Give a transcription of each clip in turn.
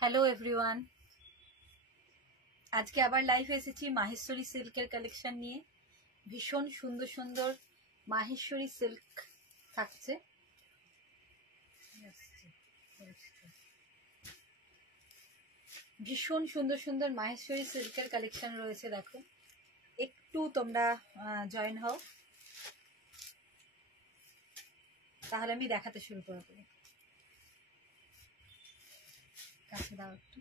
Hello everyone, আজকে আবার live এসেছি মাহেশ্বরী সিল্কের কালেকশন নিয়ে। ভীষণ সুন্দর সুন্দর মাহেশ্বরী সিল্ক থাকছে। ভীষণ সুন্দর সুন্দর মাহেশ্বরী সিল্কের কালেকশন রয়েছে। দেখো, একটু তোমরা জয়েন হও, তাহলে আমি দেখাতে শুরু করবো। কাছে দাও একটু।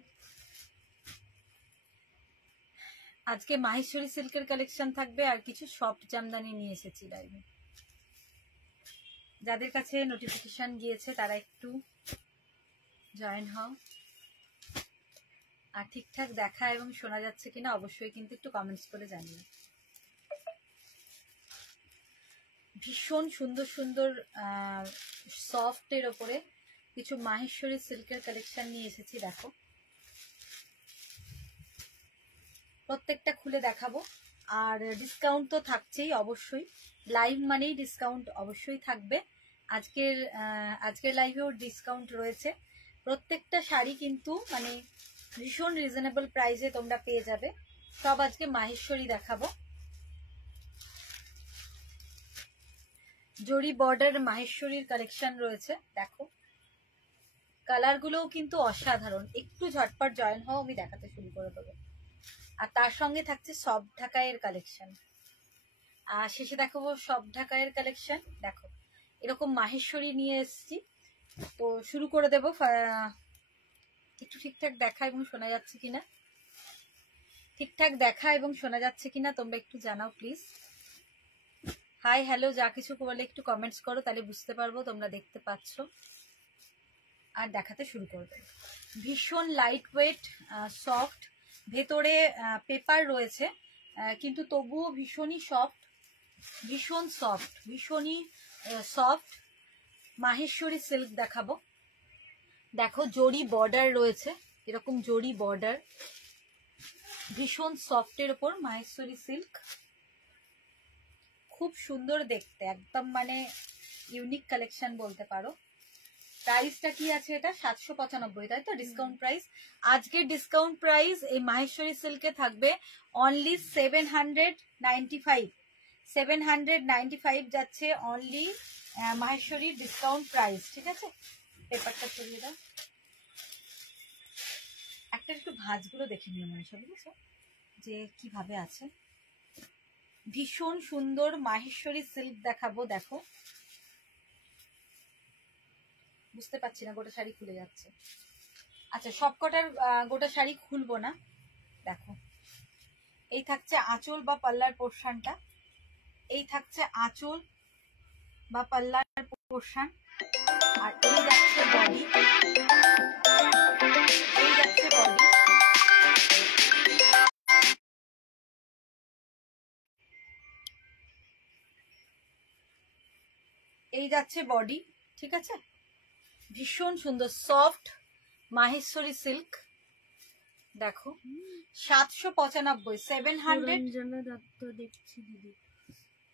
আজকে মাহেশ্বরী সিল্কের কালেকশন থাকবে, আর কিছু সফট জামদানি নিয়ে এসেছি লাইভে। যাদের কাছে নোটিফিকেশন গিয়েছে তারা একটু জয়েন হও, আর ঠিকঠাক দেখা এবং শোনা যাচ্ছে কিনা অবশ্যই কিন্তু একটু কমেন্টস করে জানিও। ভীষণ সুন্দর সুন্দর সফটের ওপরে কিছু মাহেশ্বরী সিল্কের কালেকশন নিয়ে এসেছি। দেখো, প্রত্যেকটা খুলে দেখাবো, আর ডিসকাউন্ট তো থাকছেই অবশ্যই। লাইভ মানেই ডিসকাউন্ট অবশ্যই থাকবে। আজকের লাইভেও ডিসকাউন্ট রয়েছে। প্রত্যেকটা শাড়ি কিন্তু মানে ভীষণ রিজনেবল প্রাইসে তোমরা পেয়ে যাবে। সব আজকে মাহেশ্বরী দেখাবো। জরি বর্ডার মাহেশ্বরীর কালেকশন রয়েছে। দেখো, কালারগুলোও কিন্তু অসাধারণ। একটু ঝটপট জয়েন হও, আমি দেখাতে শুরু করে দেবো। আর তার সঙ্গে থাকছে সফট ঢাকাইয়ের কালেকশন। আর শেষে দেখাবো সফট ঢাকাইয়ের কালেকশন। দেখো, এরকম মাহেশ্বরী নিয়ে এসেছি, তো শুরু করে দেবো। একটু ঠিকঠাক দেখা এবং শোনা যাচ্ছে কিনা, ঠিকঠাক দেখা এবং শোনা যাচ্ছে কিনা তোমরা একটু জানাও প্লিজ। হাই হ্যালো যা কিছু বলে একটু কমেন্টস করো, তাহলে বুঝতে পারবো তোমরা দেখতে পাচ্ছ। আর দেখাতে শুরু করবে। ভীষণ লাইট ওয়েট, সফট, ভেতরে পেপার রয়েছে, কিন্তু তবুও ভীষণই সফট, ভীষণ সফট, ভীষণই সফট মাহেশ্বরী সিল্ক দেখাবো। দেখো, জরি বর্ডার রয়েছে, এরকম জরি বর্ডার, ভীষণ সফটের ওপর মাহেশ্বরী সিল্ক। খুব সুন্দর দেখতে, একদম মানে ইউনিক কালেকশন বলতে পারো। প্রাইসটা কি আছে? এটা 795, তাই তো? Discount price. আজকের ডিসকাউন্ট প্রাইস এই মাহেশ্বরী সিল্কে থাকবে অনলি 795। 795 যাচ্ছে অনলি মাহেশ্বরী ডিসকাউন্ট প্রাইস। ঠিক আছে, পেপারটা ছড়িয়ে দাও। একটা একটু ভাঁজগুলো দেখে নিও মনীষা, বুঝেছো যে কিভাবে আছে। ভীষণ সুন্দর মাহেশ্বরী সিল্ক দেখাবো। দেখো, বুঝতে পারছি না, গোটা শাড়ি খুলে যাচ্ছে। আচ্ছা, সবকটার গোটা শাড়ি খুলবো না। দেখো, এই থাকছে আঁচল বা পাল্লার পোর্শনটা, এই থাকছে আঁচল বা পাল্লার পোর্শন, আর এই যাচ্ছে বডি, এই যাচ্ছে বডি, এই যাচ্ছে বডি। ঠিক আছে, ভীষণ সুন্দর সফট মাহেশ্বরী সিল্ক। দেখো, 795, 700। দেখছি দিদি,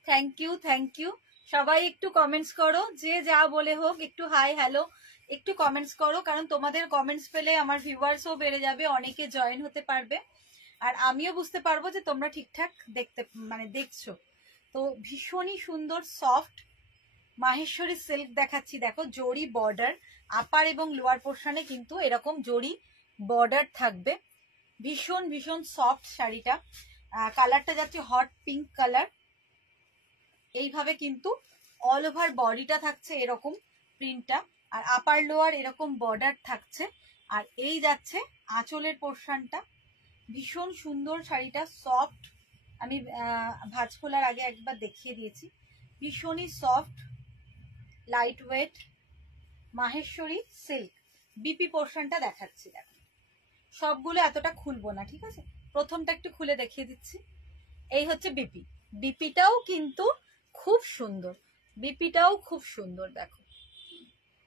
থ্যাংক ইউ, থ্যাংক ইউ। সবাই একটু কমেন্টস করো, যে যা বলে হোক একটু হাই হ্যালো একটু কমেন্টস করো, কারণ তোমাদের কমেন্টস পেলে আমার ভিউয়ার্সও বেড়ে যাবে, অনেকে জয়েন হতে পারবে, আর আমিও বুঝতে পারবো যে তোমরা ঠিকঠাক দেখছো। তো ভীষণই সুন্দর সফট মাহেশ্বরী সিল্ক দেখাচ্ছি। দেখো, জরি বর্ডার, আপার এবং লোয়ার পোর্শনে কিন্তু এরকম জরি বর্ডার থাকবে। ভীষণ ভীষণ সফট শাড়িটা। কালারটা যাচ্ছে হট পিঙ্ক কালার। এইভাবে কিন্তু অল ওভার বডিটা থাকছে এরকম প্রিন্টটা, আর আপার লোয়ার এরকম বর্ডার থাকছে, আর এই যাচ্ছে আঁচলের পোর্শনটা। ভীষণ সুন্দর শাড়িটা, সফট। আমি ভাঁজ খোলার আগে একবার দেখিয়ে দিয়েছি। ভীষণই soft, light weight Maheshwari silk. BP পোর্শনটা দেখাচ্ছি। দেখো, সবগুলো এতটা খুলবো না, ঠিক আছে, প্রথমটা একটু খুলে দেখিয়ে দিচ্ছি। এই হচ্ছে বিপি, বিপিটাও কিন্তু খুব সুন্দর, বিপিটাও খুব সুন্দর। দেখো,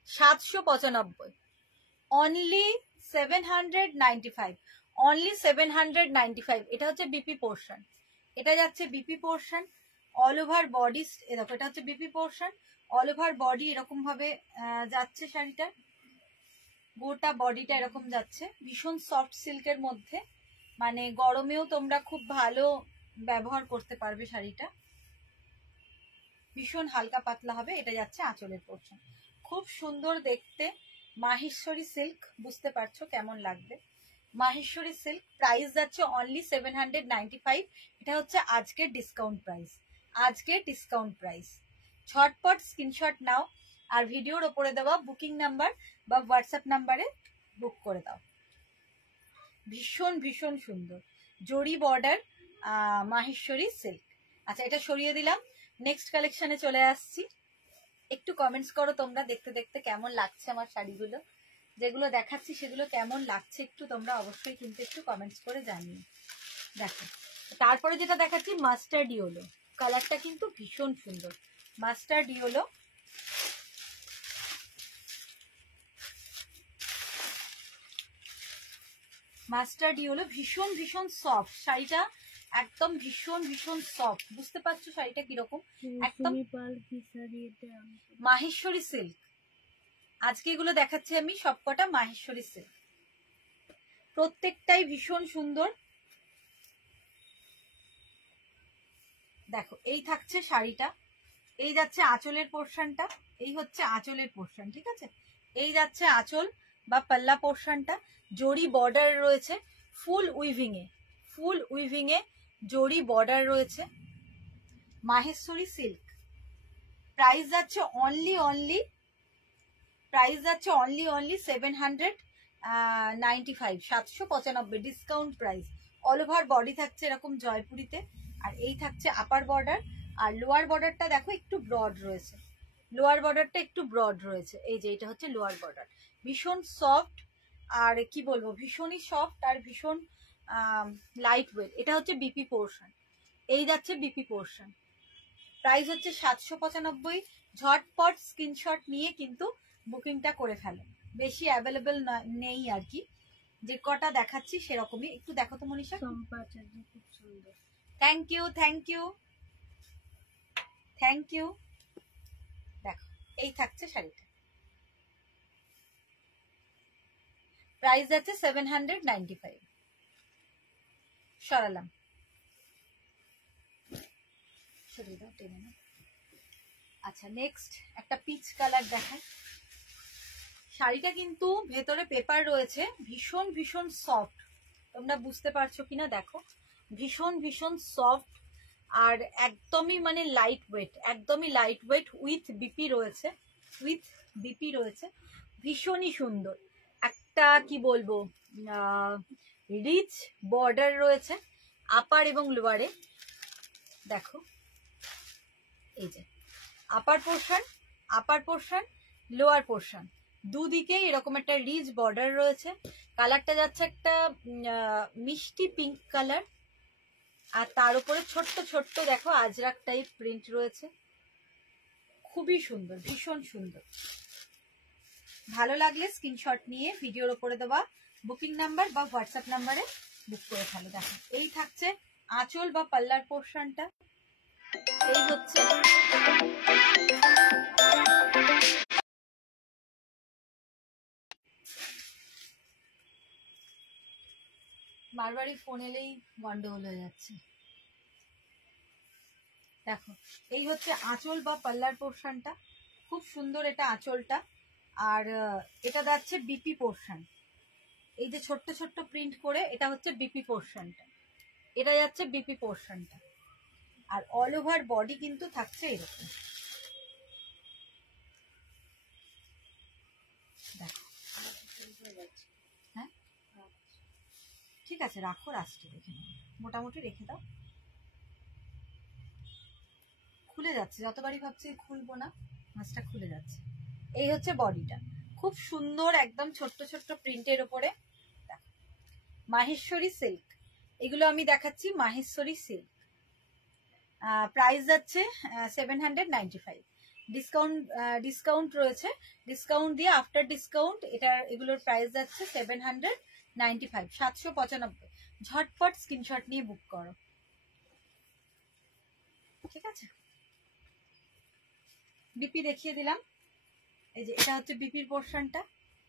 795, অনলি 795, অনলি 795। এটা হচ্ছে বিপি পোর্শন, এটা যাচ্ছে BP portion. All over body, দেখো এটা হচ্ছে BP portion, all over body এরকম ভাবে যাচ্ছে শাড়িটা। গোটা বডিটা এরকম যাচ্ছে, ভীষণ সফট সিল্কের মধ্যে, মানে গরমেও তোমরা খুব ভালো ব্যবহার করতে পারবে শাড়িটা, ভীষণ হালকা পাতলা হবে। এটা যাচ্ছে আঁচলের পোর্শন, খুব সুন্দর দেখতে, মাহেশ্বরী সিল্ক, বুঝতে পারছো কেমন লাগবে। মাহেশ্বরী সিল্ক, প্রাইস যাচ্ছে অনলি 795। এটা হচ্ছে আজকের ডিসকাউন্ট প্রাইস, আজকের ডিসকাউন্ট প্রাইস। ঝটপট স্ক্রিনশট নাও আর ভিডিওর ওপরে দেওয়া বুকিং নাম্বার বা হোয়াটসঅ্যাপ নাম্বারে বুক করে দাও। ভীষণ ভীষণ সুন্দর জরি বর্ডার মাহেশ্বরী সিল্ক। আচ্ছা, এটা সরিয়ে দিলাম, নেক্সট কালেকশনে চলে আসছি। একটু কমেন্টস করো তোমরা, দেখতে দেখতে কেমন লাগছে আমার শাড়িগুলো, যেগুলো দেখাচ্ছি সেগুলো কেমন লাগছে একটু তোমরা অবশ্যই কিন্তু একটু কমেন্টস করে জানিও। দেখো, তারপরে যেটা দেখাচ্ছি মাস্টার্ড ইয়েলো, কালারটা কিন্তু ভীষণ সুন্দর, মাস্টার্ড ইয়েলো। মাস্টার্ড ইয়েলো, ভীষণ ভীষণ সফট শাড়িটা, একদম ভীষণ ভীষণ সফট, বুঝতে পারছো শাড়িটা কিরকম, একদম মাহেশ্বরী সিল্ক। আজকে এগুলো দেখাচ্ছি আমি সবকটা মাহেশ্বরী সিল্ক, প্রত্যেকটাই ভীষণ সুন্দর। দেখো, এই থাকছে শাড়িটা, এই যাচ্ছে আঁচলের পোর্শনটা, এই হচ্ছে আঁচলের পোর্শন, ঠিক আছে, এই যাচ্ছে আঁচল বা পাল্লা পোর্শনটা, জরি বর্ডার রয়েছে, ফুল উইভিং এ জরি বর্ডার রয়েছে, মাহেশ্বরী সিল্ক। প্রাইস যাচ্ছে only 795, 795 discount price. All over body থাকছে এরকম জয়পুরিতে, আর এই থাকছে আপার বর্ডার, আর লোয়ার বর্ডারটা দেখো একটু ব্রড রয়েছে, লোয়ার বর্ডারটা একটু ব্রড রয়েছে, এই যে এটা হচ্ছে লোয়ার বর্ডার। ভীষণ সফট, আর কি বলবো, ভীষণই সফট আর ভীষণ লাইট ওয়েট। এটা হচ্ছে বিপি পোর্শন, এই যাচ্ছে বিপি পোর্শন। প্রাইস হচ্ছে 795। ঝটপট স্ক্রিনশট নিয়ে কিন্তু বুকিংটা করে ফেলো, বেশি অ্যাভেলেবেল নেই আর কি, যে কটা দেখাচ্ছি সেরকমই। একটু দেখো তো মনীষা, খুব সুন্দর, থ্যাংক ইউ দেখো, এই থাকছে শাড়িটা, প্রাইস যাচ্ছে 795। সরালাম, আচ্ছা নেক্সট একটা পিচ কালার দেখায়। শাড়িটা কিন্তু ভেতরে পেপার রয়েছে, ভীষণ ভীষণ সফট, তোমরা বুঝতে পারছো কিনা দেখো, ভীষণ ভীষণ সফট আর একদমই মানে লাইট ওয়েট উইথ বিপি রয়েছে, ভীষণই সুন্দর একটা, কি বলবো, রিচ বর্ডার রয়েছে আপার এবং লোয়ারে। দেখো, এই যে আপার পোর্শন লোয়ার পোর্শন দুদিকে এরকম একটা রিচ বর্ডার রয়েছে। কালারটা যাচ্ছে একটা মিষ্টি পিঙ্ক কালার, আর তার উপরে ছোট্ট ছোট্ট দেখো আজরাক টাইপ প্রিন্ট রয়েছে, খুবই সুন্দর, ভীষণ সুন্দর। ভালো লাগলে স্ক্রিনশট নিয়ে ভিডিওর উপরে দেওয়া বুকিং নাম্বার বা হোয়াটসঅ্যাপ নাম্বারে বুক করে ফেলো। দেখো, এই থাকছে আঁচল বা পাল্লার পোর্শনটা, এই হচ্ছে বারবারই ফোন এলেই গন্ডগোল হয়ে যাচ্ছে। দেখো, এই হচ্ছে আঁচল বা পাল্লার পোর্শনটা, খুব সুন্দর এটা আঁচলটা, আর এটা যাচ্ছে বিপি পোর্শন, এই যে ছোট্ট ছোট্ট প্রিন্ট করে, এটা হচ্ছে বিপি পোর্শনটা, এটা যাচ্ছে বিপি পোর্শনটা, আর অল ওভার বডি কিন্তু থাকছে এরকম। দেখো, হ্যাঁ ঠিক আছে, রাখো, রাস্টে রেখে দাও, মোটামুটি রেখে দাও। খুলে যাচ্ছে, যতবারই ভাবছি খুলবো না, মাছটা খুলে যাচ্ছে। এই হচ্ছে বডিটা, খুব সুন্দর একদম ছোট্ট ছোট্ট প্রিন্টের ওপরে। মাহেশ্বরী সিল্ক, এগুলো আমি দেখাচ্ছি মাহেশ্বরী সিল্ক। প্রাইস যাচ্ছে 795, ডিসকাউন্ট রয়েছে, ডিসকাউন্ট দিয়ে আফটার ডিসকাউন্ট এগুলোর প্রাইস যাচ্ছে 795, 795। ঝটপট স্ক্রিনশট নিয়ে বুক করো, ঠিক আছে। বিপি দেখিয়ে দিলাম, এই যে এটা হচ্ছে বিপির পোর্শনটা,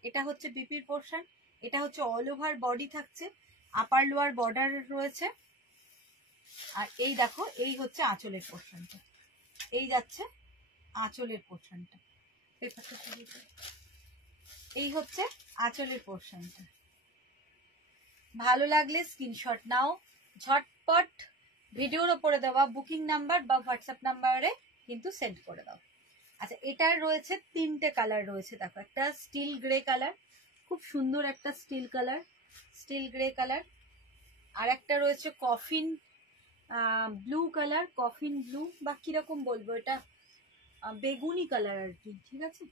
এটা হচ্ছে বিপির পোর্শন, এটা হচ্ছে অল ওভার বডি থাকছে, আপার লোয়ার বর্ডার রয়েছে। আর এই দেখো এই হচ্ছে আঁচলের পোর্শনটা, এই যাচ্ছে আঁচলের পোর্শনটা, এই হচ্ছে আঁচলের পোর্শনটা। ভালো লাগলে স্ক্রিনশট নাও, ঝটপট ভিডিওর ওপরে দেওয়া বুকিং নাম্বার বা হোয়াটসঅ্যাপ নাম্বারে কিন্তু সেন্ড করে দাও। আচ্ছা, এটার রয়েছে 3টে কালার রয়েছে। দেখো, একটা স্টিল গ্রে কালার, খুব সুন্দর একটা steel colour, steel grey colour. আর একটা রয়েছে coffin blue colour, coffin blue বা কিরকম বলবো, এটা বেগুনি কালার আর কি, ঠিক আছে,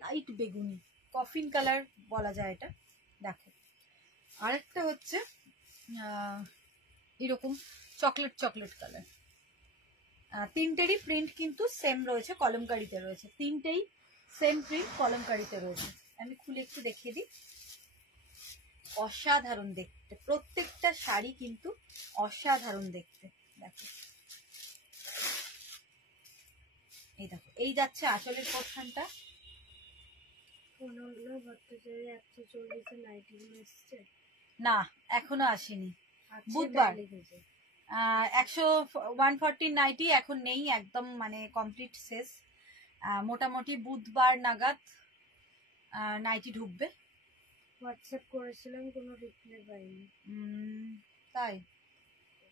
লাইট বেগুনি, কফিন কালার বলা যায় এটা। দেখো, আরেকটা হচ্ছে এরকম চকলেট চকলেট কালার। তিনটেরই প্রিন্ট কিন্তু সেম রয়েছে, কলমকারিতে রয়েছে, তিনটেই সেম প্রিন্ট কলমকারিতে রয়েছে। আমি খুলে একটু দেখিয়ে দিই। অসাধারণ দেখতে, প্রত্যেকটা শাড়ি কিন্তু অসাধারণ দেখতে। দেখো, এই দেখো, এই যাচ্ছে আঁচলের পোর্শনটা। না, এখনো আসেনি, বুধবার 140 নাইটি এখন নেই, একদম মানে কমপ্লিট শেষ। মোটামুটি বুধবার নাগাদ নাইটি ঢুকবে। হোয়াটসঅ্যাপ করেছিলাম, কোনো রিপ্লাই পাইনি। তাই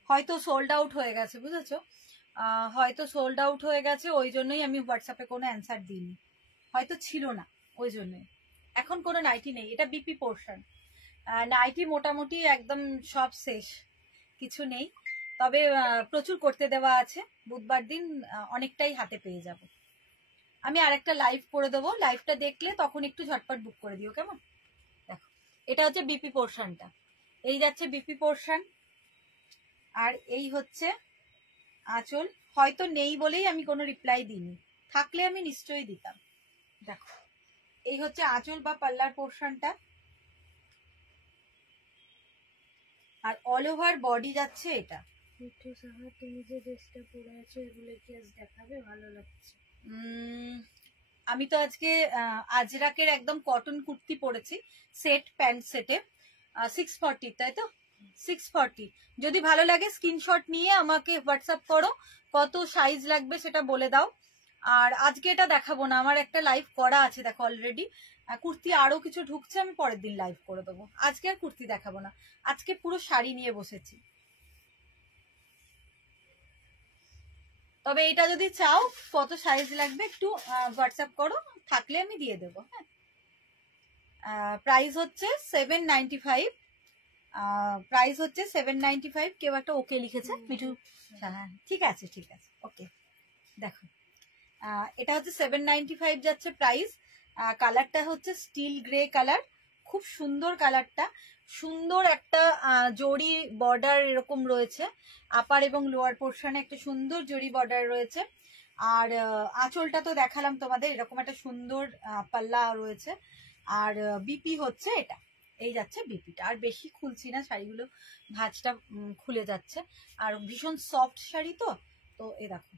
হয়তো সোল্ড আউট হয়ে গেছে, বুঝেছো, হয়তো সোল্ড আউট হয়ে গেছে, ওই জন্যই আমি হোয়াটসঅ্যাপে কোনো অ্যান্সার দিইনি, হয়তো ছিল না ওই জন্যই। এখন কোনো নাইটি নেই, এটা বিপি পোর্শন। নাইটি মোটামুটি একদম সব শেষ, কিছু নেই। তবে প্রচুর করতে দেওয়া আছে, বুধবার দিন অনেকটাই হাতে পেয়ে যাব। আমি আরেকটা লাইভ করে দেবো, লাইভটা দেখলে তখন একটু ঝটপট বুক করে দিও, কেমন? দেখো, এটা হচ্ছে বিপি পোর্শনটা, এই যাচ্ছে বিপি পোর্শন। আর এই হচ্ছে আঁচল, হয়তো নেই বলেই আমি কোনো রিপ্লাই দিইনি, থাকলে আমি নিশ্চয়ই দিতাম। দেখো, এই হচ্ছে আঁচল বা পাল্লার পোর্শনটা। আর অল ওভার বডি যাচ্ছে এটা। তুমি যে ড্রেসটা পরে আছো, এগুলো কি আজ দেখাবে? ভালো লাগছে। আমি তো আজকে আজরাকের একদম কটন কুর্তি পরেছি, সেট প্যান্ট সেটে, 640, তাই তো, 640। যদি ভালো লাগে স্ক্রিনশট নিয়ে আমাকে হোয়াটসঅ্যাপ করো, কত সাইজ লাগবে সেটা বলে দাও। আর আজকে এটা দেখাবো না, আমার একটা লাইভ করা আছে, দেখো অলরেডি কুর্তি আরো কিছু ঢুকছে, আমি পরের দিন লাইভ করে দেবো। আজকে আর কুর্তি দেখাবো না, আজকে পুরো শাড়ি নিয়ে বসেছি। তবে এটা যদি চাও কত সাইজ লাগবে একটু হোয়াটসঅ্যাপ করো, থাকলে আমি দিয়ে দেবো। হ্যাঁ, প্রাইস হচ্ছে 795, প্রাইস হচ্ছে 795। কেউ একটা ওকে লিখেছে মিঠু, হ্যাঁ ঠিক আছে ঠিক আছে, ওকে। দেখো, এটা হচ্ছে 795 যাচ্ছে প্রাইস। কালারটা হচ্ছে স্টিল গ্রে কালার, খুব সুন্দর কালারটা, সুন্দর একটা জরি বর্ডার এরকম রয়েছে, আপার এবং লোয়ার পোর্শনে একটা সুন্দর জরি বর্ডার রয়েছে। আর আঁচলটা তো দেখালাম তোমাদের, এরকম একটা সুন্দর পাল্লা রয়েছে। আর বিপি হচ্ছে এটা, এই যাচ্ছে বিপিটা। আর বেশি খুলছি না, শাড়িগুলো ভাঁজটা খুলে যাচ্ছে, আর ভীষণ সফট শাড়ি তো, তো এ দেখো,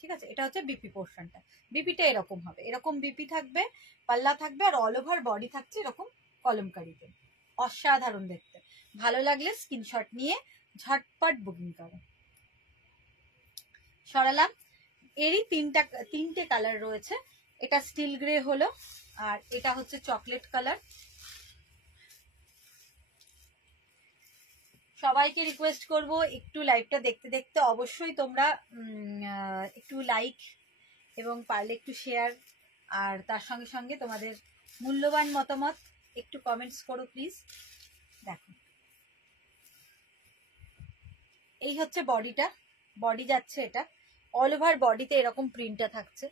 ঠিক আছে। এটা হচ্ছে বিপি পোর্শনটা, বিপিটা এরকম হবে, এরকম বিপি থাকবে, পাল্লা থাকবে, আর অল ওভার বডি থাকছে এরকম কলমকারিতে। অসাধারণ দেখতে, ভালো লাগলে স্ক্রিনশট নিয়ে ঝটপট বুকিং করো। সরালাম, এরই তিনটে কালার রয়েছে। এটা স্টিল গ্রে হলো, আর এটা হচ্ছে চকলেট কালার। সবাইকে রিকোয়েস্ট করব একটু লাইভটা দেখতে দেখতে অবশ্যই তোমরা একটু লাইক এবং পারলে একটু শেয়ার, আর তার সঙ্গে সঙ্গে তোমাদের মূল্যবান মতামত একটু কমেন্টস করো প্লিজ। দেখো, এই হচ্ছে বডিটা, বডি যাচ্ছে এটা, অল ওভার বডিতে এরকম প্রিন্টটা থাকছে,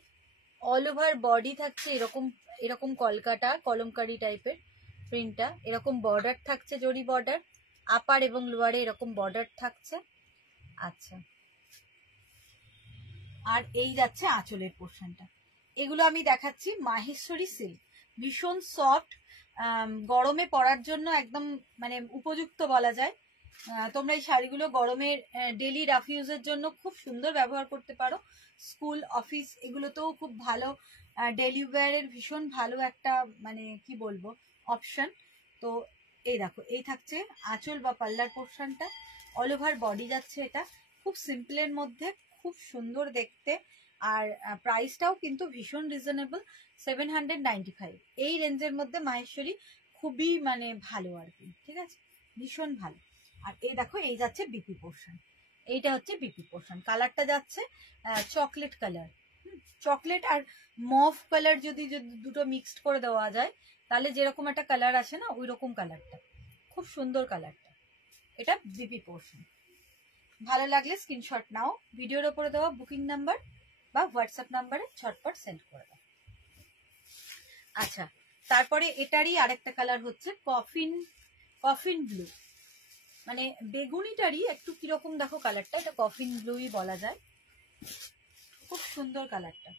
অল ওভার বডি থাকছে এরকম, এরকম কলকাটা কলমকারি টাইপের প্রিন্টটা, এরকম বর্ডার থাকছে, জরি বর্ডার, আপার এবং লোয়ারে এরকম বর্ডার থাকছে। আচ্ছা, আর এই যাচ্ছে আঁচলের পোর্শনটা। এগুলো আমি দেখাচ্ছি মাহেশ্বরী সিল্ক, ভীষণ সফট, গরমে পরার জন্য একদম মানে উপযুক্ত বলা যায়। তোমরা এই শাড়িগুলো গরমের ডেলি রাফ ইউজের জন্য খুব সুন্দর ব্যবহার করতে পারো, স্কুল অফিস এগুলোতেও খুব ভালো, ডেলি ওয়্যারের ভীষণ ভালো একটা মানে কি বলবো অপশন। তো এই দেখো, এই থাকছে আঁচল বা পাল্লার পোর্শনটা, অল ওভার বডি যাচ্ছে এটা, খুব সিম্পলের মধ্যে, খুব সুন্দর দেখতে। আর প্রাইসটাও কিন্তু ভীষণ রিজনেবল, 795। এই রেঞ্জের মধ্যে মাহেশ্বরী খুবই মানে ভালো আর কি, ঠিক আছে, ভীষণ ভালো। আর এই দেখো, এই যাচ্ছে বিপি পোর্শন, এইটা হচ্ছে বিপি পোর্শন। কালারটা যাচ্ছে চকলেট কালার, চকলেট আর মভ কালার যদি দুটো মিক্সড করে দেওয়া যায় তাহলে যেরকম একটা কালার আসে না, ওই রকম কালারটা, খুব সুন্দর কালারটা। এটা বিপি পোর্শন। ভালো লাগলে স্ক্রিনশট নাও, ভিডিওর ওপরে দেওয়া বুকিং নাম্বার বা হোয়াটসঅ্যাপ নাম্বারে ঝটপট সেন্ড করে দাও। আচ্ছা, তারপরে এটারই আরেকটা কালার হচ্ছে কফিন ব্লু, মানে বেগুনিটারই একটু কিরকম দেখো কালারটা, এটা কফিন ব্লুই বলা যায়, খুব সুন্দর কালারটা।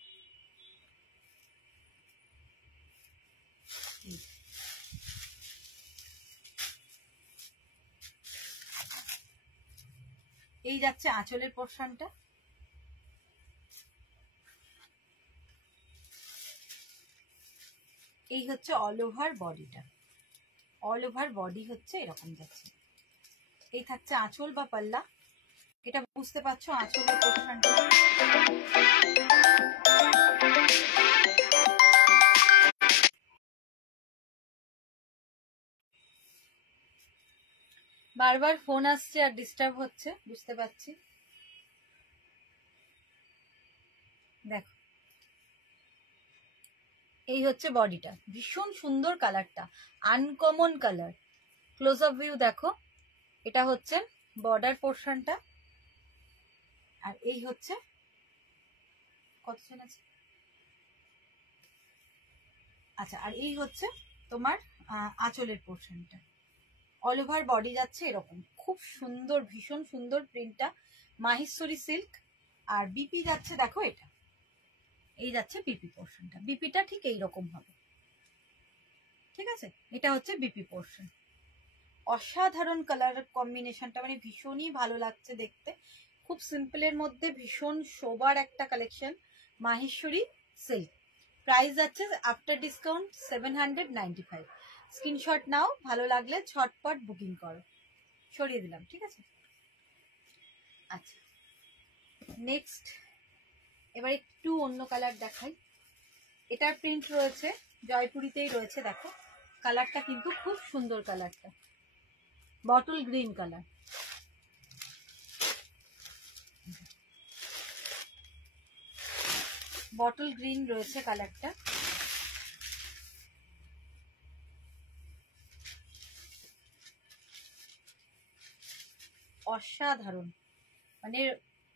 এই যাচ্ছে আঁচলের পোর্শনটা, এই হচ্ছে অল ওভার বডিটা, অল ওভার বডি হচ্ছে এরকম যাচ্ছে। এই থাকছে আঁচল বা পাল্লা, এটা বুঝতে পারছো আঁচলের পোর্শনটা। বারবার ফোন আসছে আর ডিস্টার্ব হচ্ছে, বুঝতে পারছি। দেখো, এই হচ্ছে বডিটা, ভীষণ সুন্দর কালারটা, uncommon colour. Close up view দেখো, এটা হচ্ছে বর্ডার পোর্শনটা, আর এই হচ্ছে কতজন আছে, আচ্ছা, আর এই হচ্ছে তোমার আঁচলের পোর্শনটা। অল ওভার বডি যাচ্ছে এরকম, খুব সুন্দর, ভীষণ সুন্দর প্রিন্টটা, মাহেশ্বরী সিল্ক। আর বিপি যাচ্ছে দেখো, এটা এই যাচ্ছে বিপি পোর্শনটা, বিপিটা ঠিক এইরকম হবে, ঠিক আছে, এটা হচ্ছে বিপি পোর্শন। অসাধারণ কালার কম্বিনেশনটা, মানে ভীষণই ভালো লাগছে দেখতে, খুব সিম্পলের মধ্যে ভীষণ শোবার একটা কালেকশন, মাহেশ্বরী সিল্ক। প্রাইস যাচ্ছে আফটার ডিসকাউন্ট 795। স্ক্রিনশট নাও, ভালো লাগলে ঝটপট বুকিং করো। সরিয়ে দিলাম, ঠিক আছে। আচ্ছা, নেক্সট এবার একটু অন্য কালার দেখাই। এটার প্রিন্ট রয়েছে জয়পুরিতেই রয়েছে, দেখো কালারটা কিন্তু খুব সুন্দর, কালারটা bottle green colour, bottle green রয়েছে কালারটা। অসাধারণ, মানে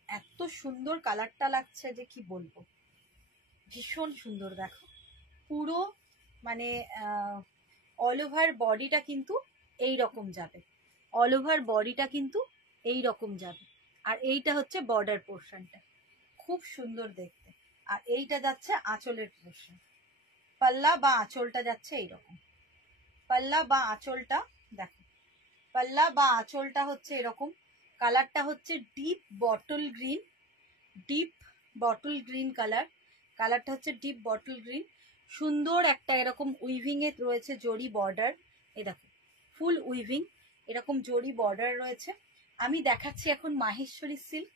এত সুন্দর কালারটা লাগছে যে কি বলবো, ভীষণ সুন্দর। দেখো পুরো মানে অল ওভার বডিটা কিন্তু এই রকম যাবে, অল ওভার বডিটা কিন্তু এই রকম যাবে। আর এইটা হচ্ছে বর্ডার পোর্শনটা, খুব সুন্দর দেখতে। আর এইটা যাচ্ছে আঁচলের পোর্শন, পাল্লা বা আঁচলটা যাচ্ছে এইরকম, পাল্লা বা আঁচলটা দেখো, পাল্লা বা আঁচলটা হচ্ছে এরকম। কালারটা হচ্ছে deep bottle green, deep bottle green colour, কালারটা হচ্ছে ডিপ বটল গ্রিন। সুন্দর একটা এরকম উইভিং এ রয়েছে জরি বর্ডার, এই দেখো ফুল উইভিং, এরকম জরি বর্ডার রয়েছে। আমি দেখাচ্ছি এখন মাহেশ্বরী সিল্ক।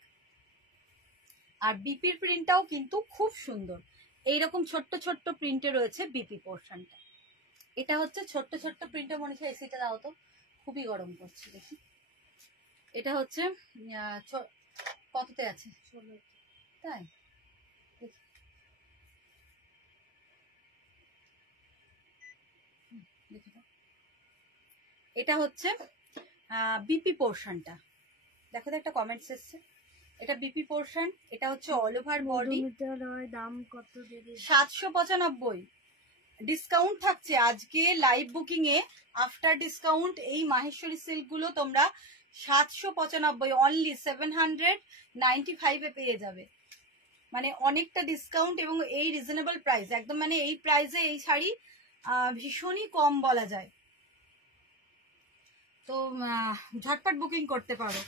আর বিপির প্রিন্টটাও কিন্তু খুব সুন্দর, এইরকম ছোট্ট ছোট্ট প্রিন্টে রয়েছে বিপি পোর্শনটা। এটা হচ্ছে ছোট্ট ছোট্ট প্রিন্টে, মনে হচ্ছে এসিটা দাও তো, খুবই গরম করছে দেখি। এটা হচ্ছে কততে আছে, তাই এটা হচ্ছে বিপি পোর্শনটা, দেখো তো একটা কমেন্টস এসছে, এটা বিপি পোর্শন। এটা হচ্ছে অল ওভার বডি, দাম কত দিদি? 795। ডিসকাউন্ট থাকছে আজকে লাইভ বুকিং এ, আফটার ডিসকাউন্ট এই মাহেশ্বরী সিল্ক গুলো তোমরা 795 অনলি 795 এ পেয়ে যাবে, মানে অনেকটা ডিসকাউন্ট এবং এই রিজনেবল প্রাইস একদম, মানে এই প্রাইসে এই শাড়ি ভীষণই কম বলা যায়। তো ঝটপট বুকিং করতে পারো,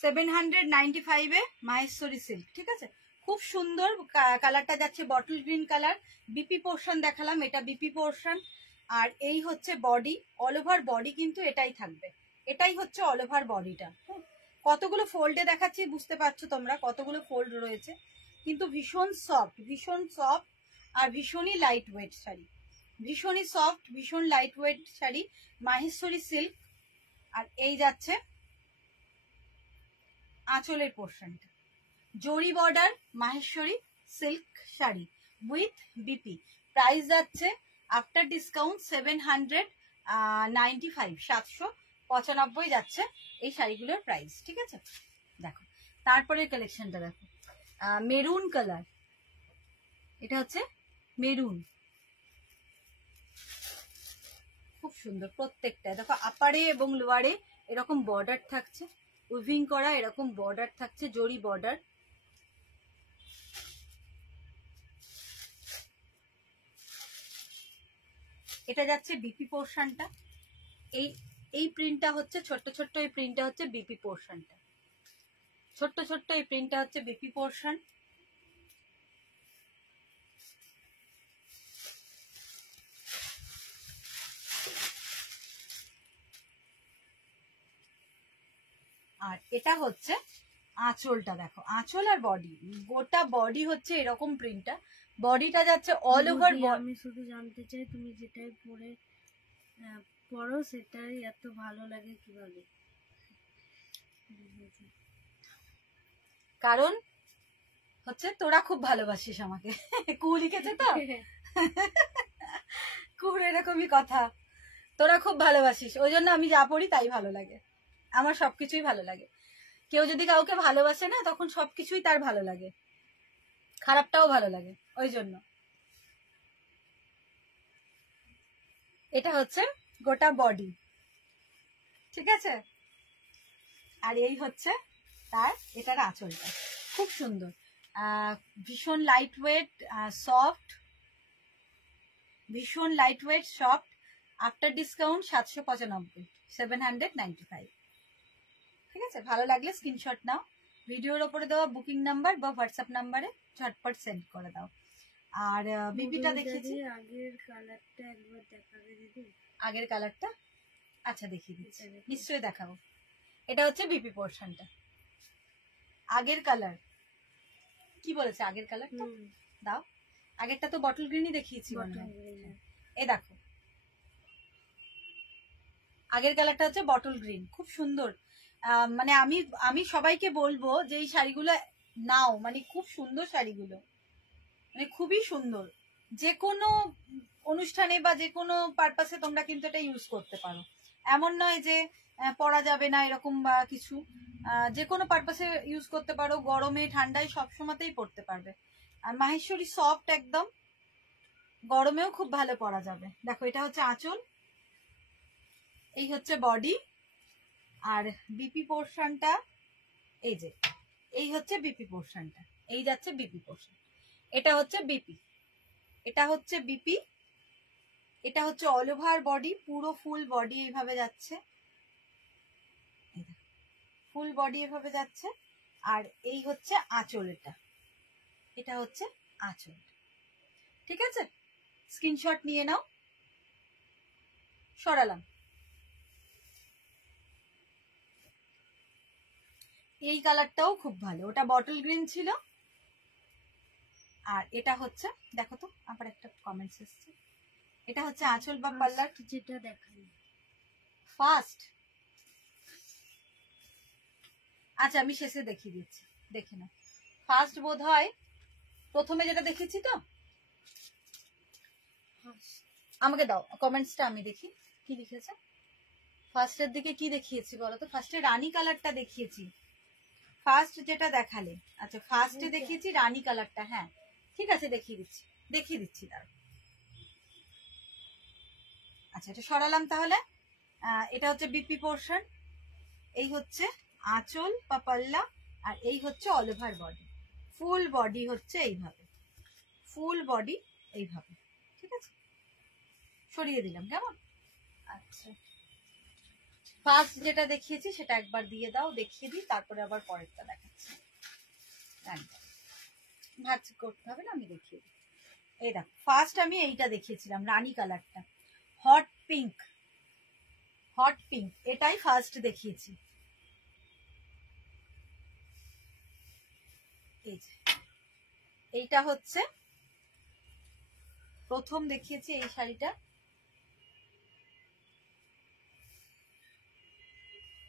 795 এ মাহেশ্বরী সিল্ক, ঠিক আছে, খুব সুন্দর। কালারটা যাচ্ছে bottle green colour, BP portion দেখালাম, এটা বিপি পোর্শন। আর এই হচ্ছে বডি, অল ওভার বডি কিন্তু এটাই থাকবে, এটাই হচ্ছে অল ওভার বডিটা। কতগুলো ফোল্ডে দেখাচ্ছি বুঝতে পারছো তোমরা, কতগুলো ফোল্ড রয়েছে, কিন্তু ভীষণ সফট আর ভীষণই লাইট ওয়েট শাড়ি, ভীষণই সফট, ভীষণ light weight sari, Maheshwari silk. আর এই যাচ্ছে আঁচলের পোর্শনটা, zari border Maheshwari silk sari with BP. Price যাচ্ছে আফটার ডিসকাউন্ট 795, 795 যাচ্ছে এই শাড়িগুলোর প্রাইস, ঠিক আছে। দেখো তারপরে কালেকশনটা দেখো, মেরুন কালার, এটা হচ্ছে মেরুন, খুব সুন্দর প্রত্যেকটা। দেখো আপারে এবং লোয়ারে এরকম বর্ডার থাকছে, উইভিং করা এরকম বর্ডার থাকছে, জরি বর্ডার। এটা যাচ্ছে বিপি পোর্শনটা, এই প্রিন্টটা হচ্ছে ছোট্ট ছোট্ট, এই প্রিন্টটা হচ্ছে বিপি পোর্শনটা, ছোট্ট ছোট্ট এই প্রিন্টটা হচ্ছে বিপি পোর্শন। আর এটা হচ্ছে আঁচলটা, দেখো আঁচল আর বডি, গোটা বডি হচ্ছে এরকম প্রিন্টটা, বডিটা যাচ্ছে অল ওভার। আমি শুধু জানতে চাই তুমি যেটাই পরো সেটাই এত ভালো লাগে কিভাবে? কারণ হচ্ছে তোরা খুব ভালোবাসিস আমাকে। কু লিখেছে তো, কুর এরকমই কথা, তোরা খুব ভালোবাসিস, ওই জন্য আমি যা পড়ি তাই ভালো লাগে, আমার সবকিছুই ভালো লাগে। কেউ যদি কাউকে ভালোবাসে না তখন সবকিছুই তার ভালো লাগে, খারাপটাও ভালো লাগে, ওই জন্য। এটা হচ্ছে গোটা বডি, ঠিক আছে। আর এই হচ্ছে তার এটার আঁচলটা, খুব সুন্দর, ভীষণ লাইট ওয়েট সফট, ভীষণ light wait soft. After discount 795, 795, ঠিক আছে। ভালো লাগলে স্ক্রিনশট নাও, ভিডিওর ওপরে দেওয়া বুকিং নাম্বার বা হোয়াটসঅ্যাপ নাম্বারে ঝটপট সেন্ড করে দাও। আর বিপিটা দেখিয়েছি, আগের কালারটা একবার দেখাবে দিদি? আগের কালারটা আচ্ছা দেখিয়ে দিচ্ছি, নিশ্চয়ই দেখাবো। এটা হচ্ছে বিপি পোর্শনটা, আগের কালার কি বলেছে, আগের কালারটা দাও, আগেরটা তো বটল গ্রিনই দেখিয়েছি মনে হয়। এই দেখো আগের কালারটা হচ্ছে বটল গ্রিন, খুব সুন্দর। মানে আমি সবাইকে বলবো যে এই শাড়িগুলো নাও, মানে খুব সুন্দর শাড়িগুলো, মানে খুবই সুন্দর, যে কোনো অনুষ্ঠানে বা যে কোনো পারপাসে তোমরা কিন্তু এটা ইউজ করতে পারো, এমন নয় যে পরা যাবে না এরকম বা কিছু, যে কোনো পারপাসে ইউজ করতে পারো, গরমে ঠান্ডায় সবসময়তেই পরতে পারবে। আর মাহেশ্বরী সফট একদম, গরমেও খুব ভালো পরা যাবে। দেখো এটা হচ্ছে আঁচল, এই হচ্ছে বডি, আর বিপি পোর্শনটা এই যে, এই হচ্ছে বিপি পোর্শনটা, এই যাচ্ছে বিপি পোর্শন, এটা হচ্ছে বিপি, এটা হচ্ছে বিপি, এটা হচ্ছে অল ওভার বডি, পুরো ফুল বডি এইভাবে যাচ্ছে, ফুল বডি এভাবে যাচ্ছে। আর এই হচ্ছে আঁচলটা, এটা হচ্ছে আঁচল, ঠিক আছে। স্ক্রিনশট নিয়ে নাও, সরালাম। এই কালারটাও খুব ভালো, ওটা বটল গ্রিন ছিল। আর এটা হচ্ছে, দেখো তো আবার একটা কমেন্টস এসছে, এটা হচ্ছে আঁচল বা পাল্লার, যেটা দেখাই ফার্স্ট। আচ্ছা আমি শেষে দেখিয়ে দিচ্ছি, দেখে নাও। ফার্স্ট বোধ হয় প্রথমে যেটা দেখেছি তো, আমাকে দাও কমেন্টসটা আমি দেখি কি লিখেছে। ফার্স্টের দিকে কি দেখিয়েছি বলো তো? ফার্স্টে রানী কালারটা দেখিয়েছি, ফার্স্ট যেটা দেখালে। আচ্ছা ফার্স্টে দেখিয়েছি রানী কালারটা, হ্যাঁ ঠিক আছে দেখিয়ে দিচ্ছি দাঁড়াও। আচ্ছা এটা সরালাম তাহলে। এটা হচ্ছে বিপি পোর্শন, এই হচ্ছে আঁচল বা পাল্লা, আর এই হচ্ছে all over body, full body হচ্ছে এইভাবে, ফুল বডি এইভাবে, ঠিক আছে। সরিয়ে দিলাম কেমন। আচ্ছা ফার্স্ট যেটা দেখিয়েছি সেটা একবার দিয়ে দাও, দেখিয়ে দিই, তারপরে আবার পরেরটা দেখাচ্ছি। ভাজ করতে হবে না, আমি দেখিয়ে দিই। এই দেখো ফার্স্ট আমি এইটা দেখিয়েছিলাম রানী কালারটা, হট পিঙ্ক, হট পিঙ্ক, এটাই ফার্স্ট দেখিয়েছি। এই যে এইটা হচ্ছে প্রথম দেখিয়েছি এই শাড়িটা।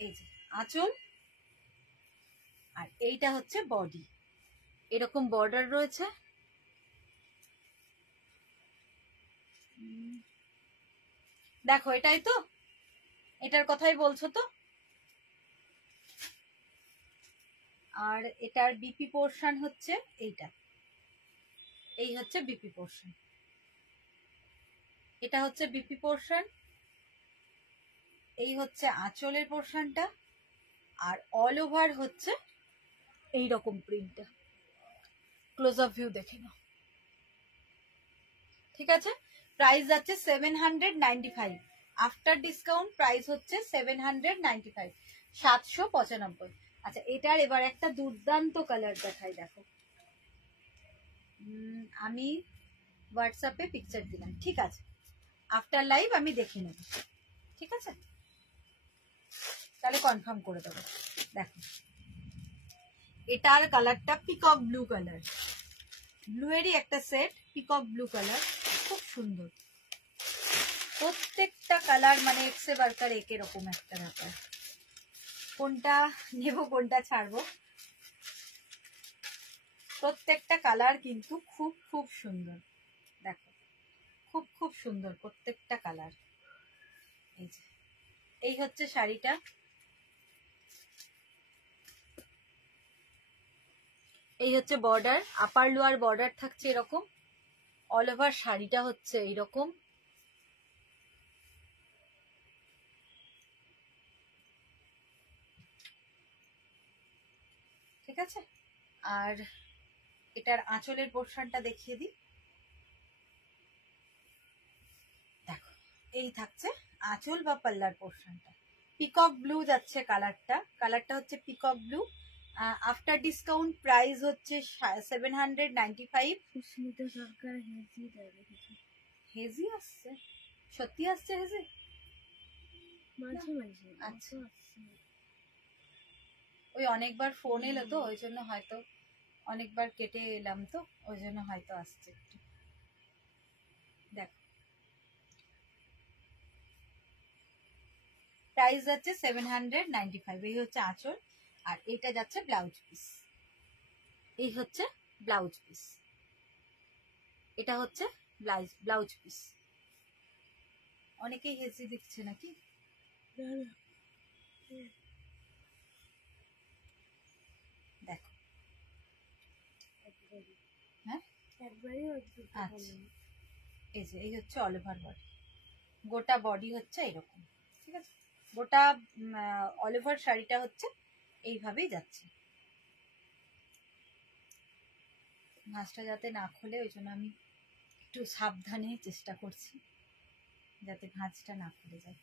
এই যে আঁচল, আর এইটা হচ্ছে বডি, এরকম বর্ডার রয়েছে। দেখো এটাই তো, এটার কথাই বলছো তো। আর এটার বিপি পোর্শন হচ্ছে এইটা, এই হচ্ছে বিপি পোর্শন, এটা হচ্ছে বিপি পোর্শন, এই হচ্ছে আঁচলের পোর্শনটা, আর অল ওভার হচ্ছে এই রকম প্রিন্টটা। ক্লোজ আপ ভিউ দেখে নাও, ঠিক আছে। প্রাইস যাচ্ছে 795, আফটার ডিসকাউন্ট প্রাইস হচ্ছে 795, 795। আচ্ছা এটার এবার একটা দুর্দান্ত কালার দেখাই, দেখো আমি হোয়াটসঅ্যাপে পিকচার দিলাম, ঠিক আছে, আফটার লাইভ আমি দেখে নেব, ঠিক আছে, তাহলে কনফার্ম করে দেবো। দেখো এটার কালারটা পিকক ব্লু কালার, ব্লু এরই একটা সেট, পিকক ব্লু কালার, খুব সুন্দর। প্রত্যেকটা কালার মানে এক্সে বার্কার এক এরকম একটা ব্যাপার, কোনটা নেব কোনটা ছাড়বো। প্রত্যেকটা কালার কিন্তু খুব খুব সুন্দর, দেখো খুব খুব সুন্দর প্রত্যেকটা কালার। এই যে এই হচ্ছে শাড়িটা, এই হচ্ছে বর্ডার, আপার লোয়ার বর্ডার থাকছে এরকম, অল ওভার শাড়িটা হচ্ছে এইরকম। ঠিক আছে, আর এটার আঁচলের পোর্শনটা দেখিয়ে দিই, দেখো এই থাকছে আঁচল বা পাল্লার পোর্শনটা, পিকক ব্লু যাচ্ছে কালারটা, কালারটা হচ্ছে peacock blue. After discount price হচ্ছে 795। সুস্মিতা সরকার হেজি দেবে, হেজি আসছে, সত্যি আসছে হেজি মাঝে মাঝে। আচ্ছা ওই অনেকবার ফোন এলো তো ওই জন্য হয়তো, অনেকবার কেটে এলাম তো ওই জন্য হয়তো আসছে একটু। দেখো প্রাইস যাচ্ছে 795, এই হচ্ছে আঁচল, আর এটা যাচ্ছে ব্লাউজ পিস, এই হচ্ছে ব্লাউজ পিস, এটা হচ্ছে ব্লাউজ পিস। অনেকেই হেজি দিচ্ছে নাকি, দেখো হ্যাঁ আচ্ছা এই যে এই হচ্ছে অল ওভার বডি, গোটা বডি হচ্ছে এরকম, ঠিক আছে, গোটা অল ওভার শাড়িটা হচ্ছে এইভাবেই যাচ্ছে। ভাঁজটা যাতে না খোলে ওই জন্য আমি একটু সাবধানে চেষ্টা করছি যাতে ভাঁজটা না খুলে যায়।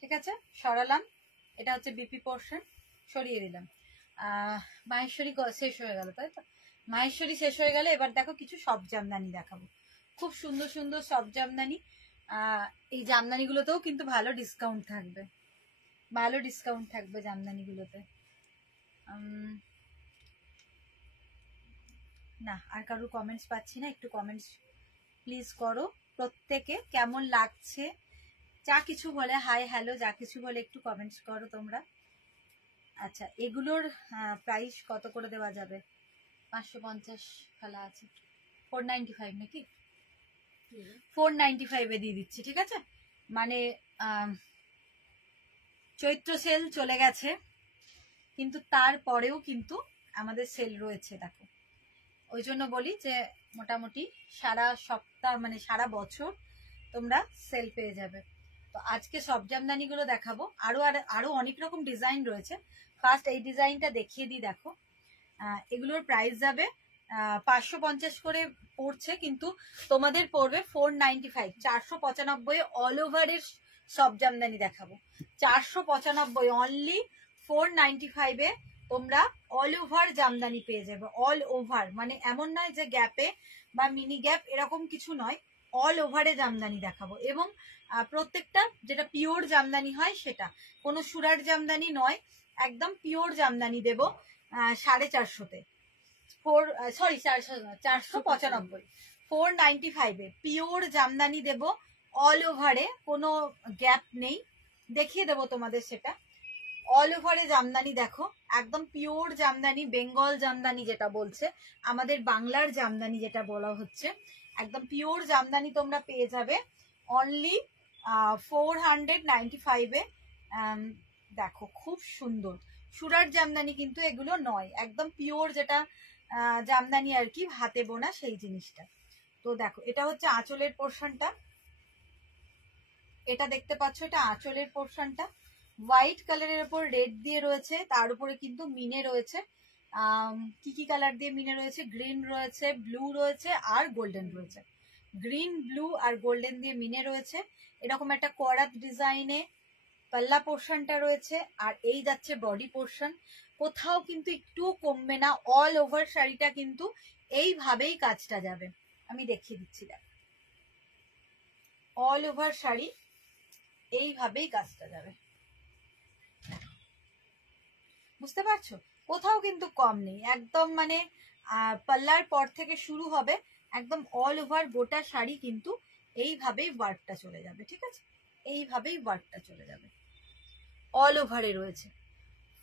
ঠিক আছে, সরালাম, এটা হচ্ছে বিপি পোর্শন, সরিয়ে দিলাম। মাহেশ্বরী শেষ হয়ে গেল, তাই তো? মাহেশ্বরী শেষ হয়ে গেলে এবার দেখো কিছু সব জামদানি দেখাবো, খুব সুন্দর সুন্দর সব জামদানি। এই জামদানিগুলোতেও কিন্তু ভালো ডিসকাউন্ট থাকবে, ভালো ডিসকাউন্ট থাকবে জামদানিগুলোতে। না আর কারোর কমেন্টস পাচ্ছি না, একটু কমেন্টস প্লিজ করো প্রত্যেকে, কেমন লাগছে, যা কিছু বলে হাই হ্যালো যা কিছু বলে একটু কমেন্টস করো তোমরা। আচ্ছা এগুলোর প্রাইস কত করে দেওয়া যাবে? 550 ফেলা আছে, 495 নাকি? 495 দিয়ে দিচ্ছি, ঠিক আছে। মানে চৈত্র সেল চলে গেছে কিন্তু তারপরেও কিন্তু আমাদের সেল রয়েছে, দেখো ওই জন্য বলি যে মোটামুটি সারা সপ্তাহ মানে সারা বছর তোমরা সেল পেয়ে যাবে। তো আজকে সব জামদানিগুলো দেখাবো, আরো অনেক রকম ডিজাইন রয়েছে। ফার্স্ট এই ডিজাইনটা দেখিয়ে দিই, দেখো এগুলোর প্রাইস যাবে 550 করে পড়ছে, কিন্তু তোমাদের পড়বে 495, 495 অল ওভারের সব জামদানি দেখাবো, 495 অনলি 495 তোমরা অল ওভার জামদানি পেয়ে যাবে, অল ওভার, মানে এমন নয় যে গ্যাপে বা মিনি গ্যাপ এরকম কিছু নয়, অল ওভারে জামদানি দেখাবো, এবং প্রত্যেকটা যেটা পিওর জামদানি হয় সেটা, কোনো সুরাট জামদানি নয়, একদম পিওর জামদানি দেব 450-তে, 495, 495 পিওর জামদানি দেব, অল ওভারে, কোনো গ্যাপ নেই, দেখিয়ে দেবো তোমাদের সেটা। অল ওভারে জামদানি দেখো, একদম পিওর জামদানি, বেঙ্গল জামদানি যেটা বলছে, আমাদের বাংলার জামদানি যেটা বলা হচ্ছে, একদম পিওর জামদানি তোমরা পেয়ে যাবে অনলি 495-এ। দেখো খুব সুন্দর সুরাট জামদানি কিন্তু এগুলো নয়, একদম পিওর যেটা জামদানি আর কি, হাতে বোনা সেই জিনিসটা। তো দেখো এটা হচ্ছে আঁচলের পোর্শনটা, এটা দেখতে পাচ্ছ, এটা আঁচলের পোর্শনটা, হোয়াইট কালারের উপর রেড দিয়ে রয়েছে, তার উপরে কিন্তু মিনে রয়েছে। কি কি কালার দিয়ে মিনে রয়েছে? গ্রিন রয়েছে, ব্লু রয়েছে, আর গোল্ডেন রয়েছে। গ্রিন, ব্লু আর গোল্ডেন দিয়ে মিনে রয়েছে। এরকম একটা করাত ডিজাইনে পাল্লা পোর্শনটা রয়েছে, আর এই যাচ্ছে বডি পোর্শন। কোথাও কিন্তু একটু কমবে না, অল ওভার শাড়িটা কিন্তু এইভাবেই কাজটা যাবে। আমি দেখিয়ে দিচ্ছি, দেখ, অল ওভার শাড়ি এইভাবেই কাজটা যাবে, বুঝতে পারছো? কোথাও কিন্তু কম নেই, একদম মানে পাল্লার পর থেকে শুরু হবে, একদম অল ওভার গোটা শাড়ি কিন্তু এইভাবেই ওয়ার্কটা চলে যাবে, ঠিক আছে? এইভাবেই ওয়ার্কটা চলে যাবে, অল ওভারে রয়েছে।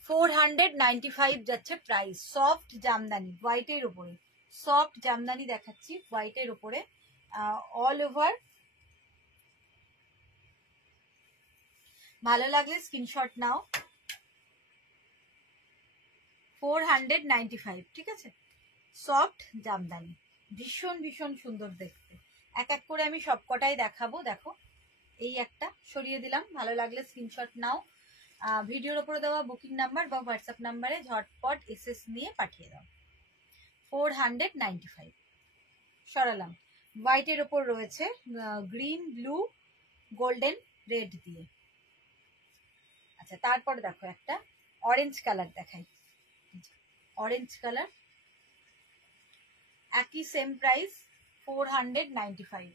495 যাচ্ছে প্রাইস। সফট জামদানি, হোয়াইটের উপরে, সফট জামদানি দেখাচ্ছি হোয়াইটের উপরে, অল ওভার। ভালো লাগলে স্ক্রিনশট নাও। 495, ঠিক আছে? সফট জামদানি, ভীষণ ভীষণ সুন্দর দেখতে। এক এক করে আমি সবকটাই দেখাবো। দেখো, এই একটা সরিয়ে দিলাম, ভালো লাগলে স্ক্রিনশট নাও। ভিডিওর উপরে দেওয়া বুকিং নাম্বার বা হোয়াটসঅ্যাপ নাম্বারে ঝটপট এসএস নিয়ে পাঠিয়ে দাও। 495 সরালাম। হোয়াইটের ওপর রয়েছে গ্রিন, ব্লু, গোল্ডেন, রেড দিয়ে। আচ্ছা, তারপর দেখো একটা অরেঞ্জ কালার দেখাই, অরেঞ্জ কালার, একই সেম প্রাইস 495।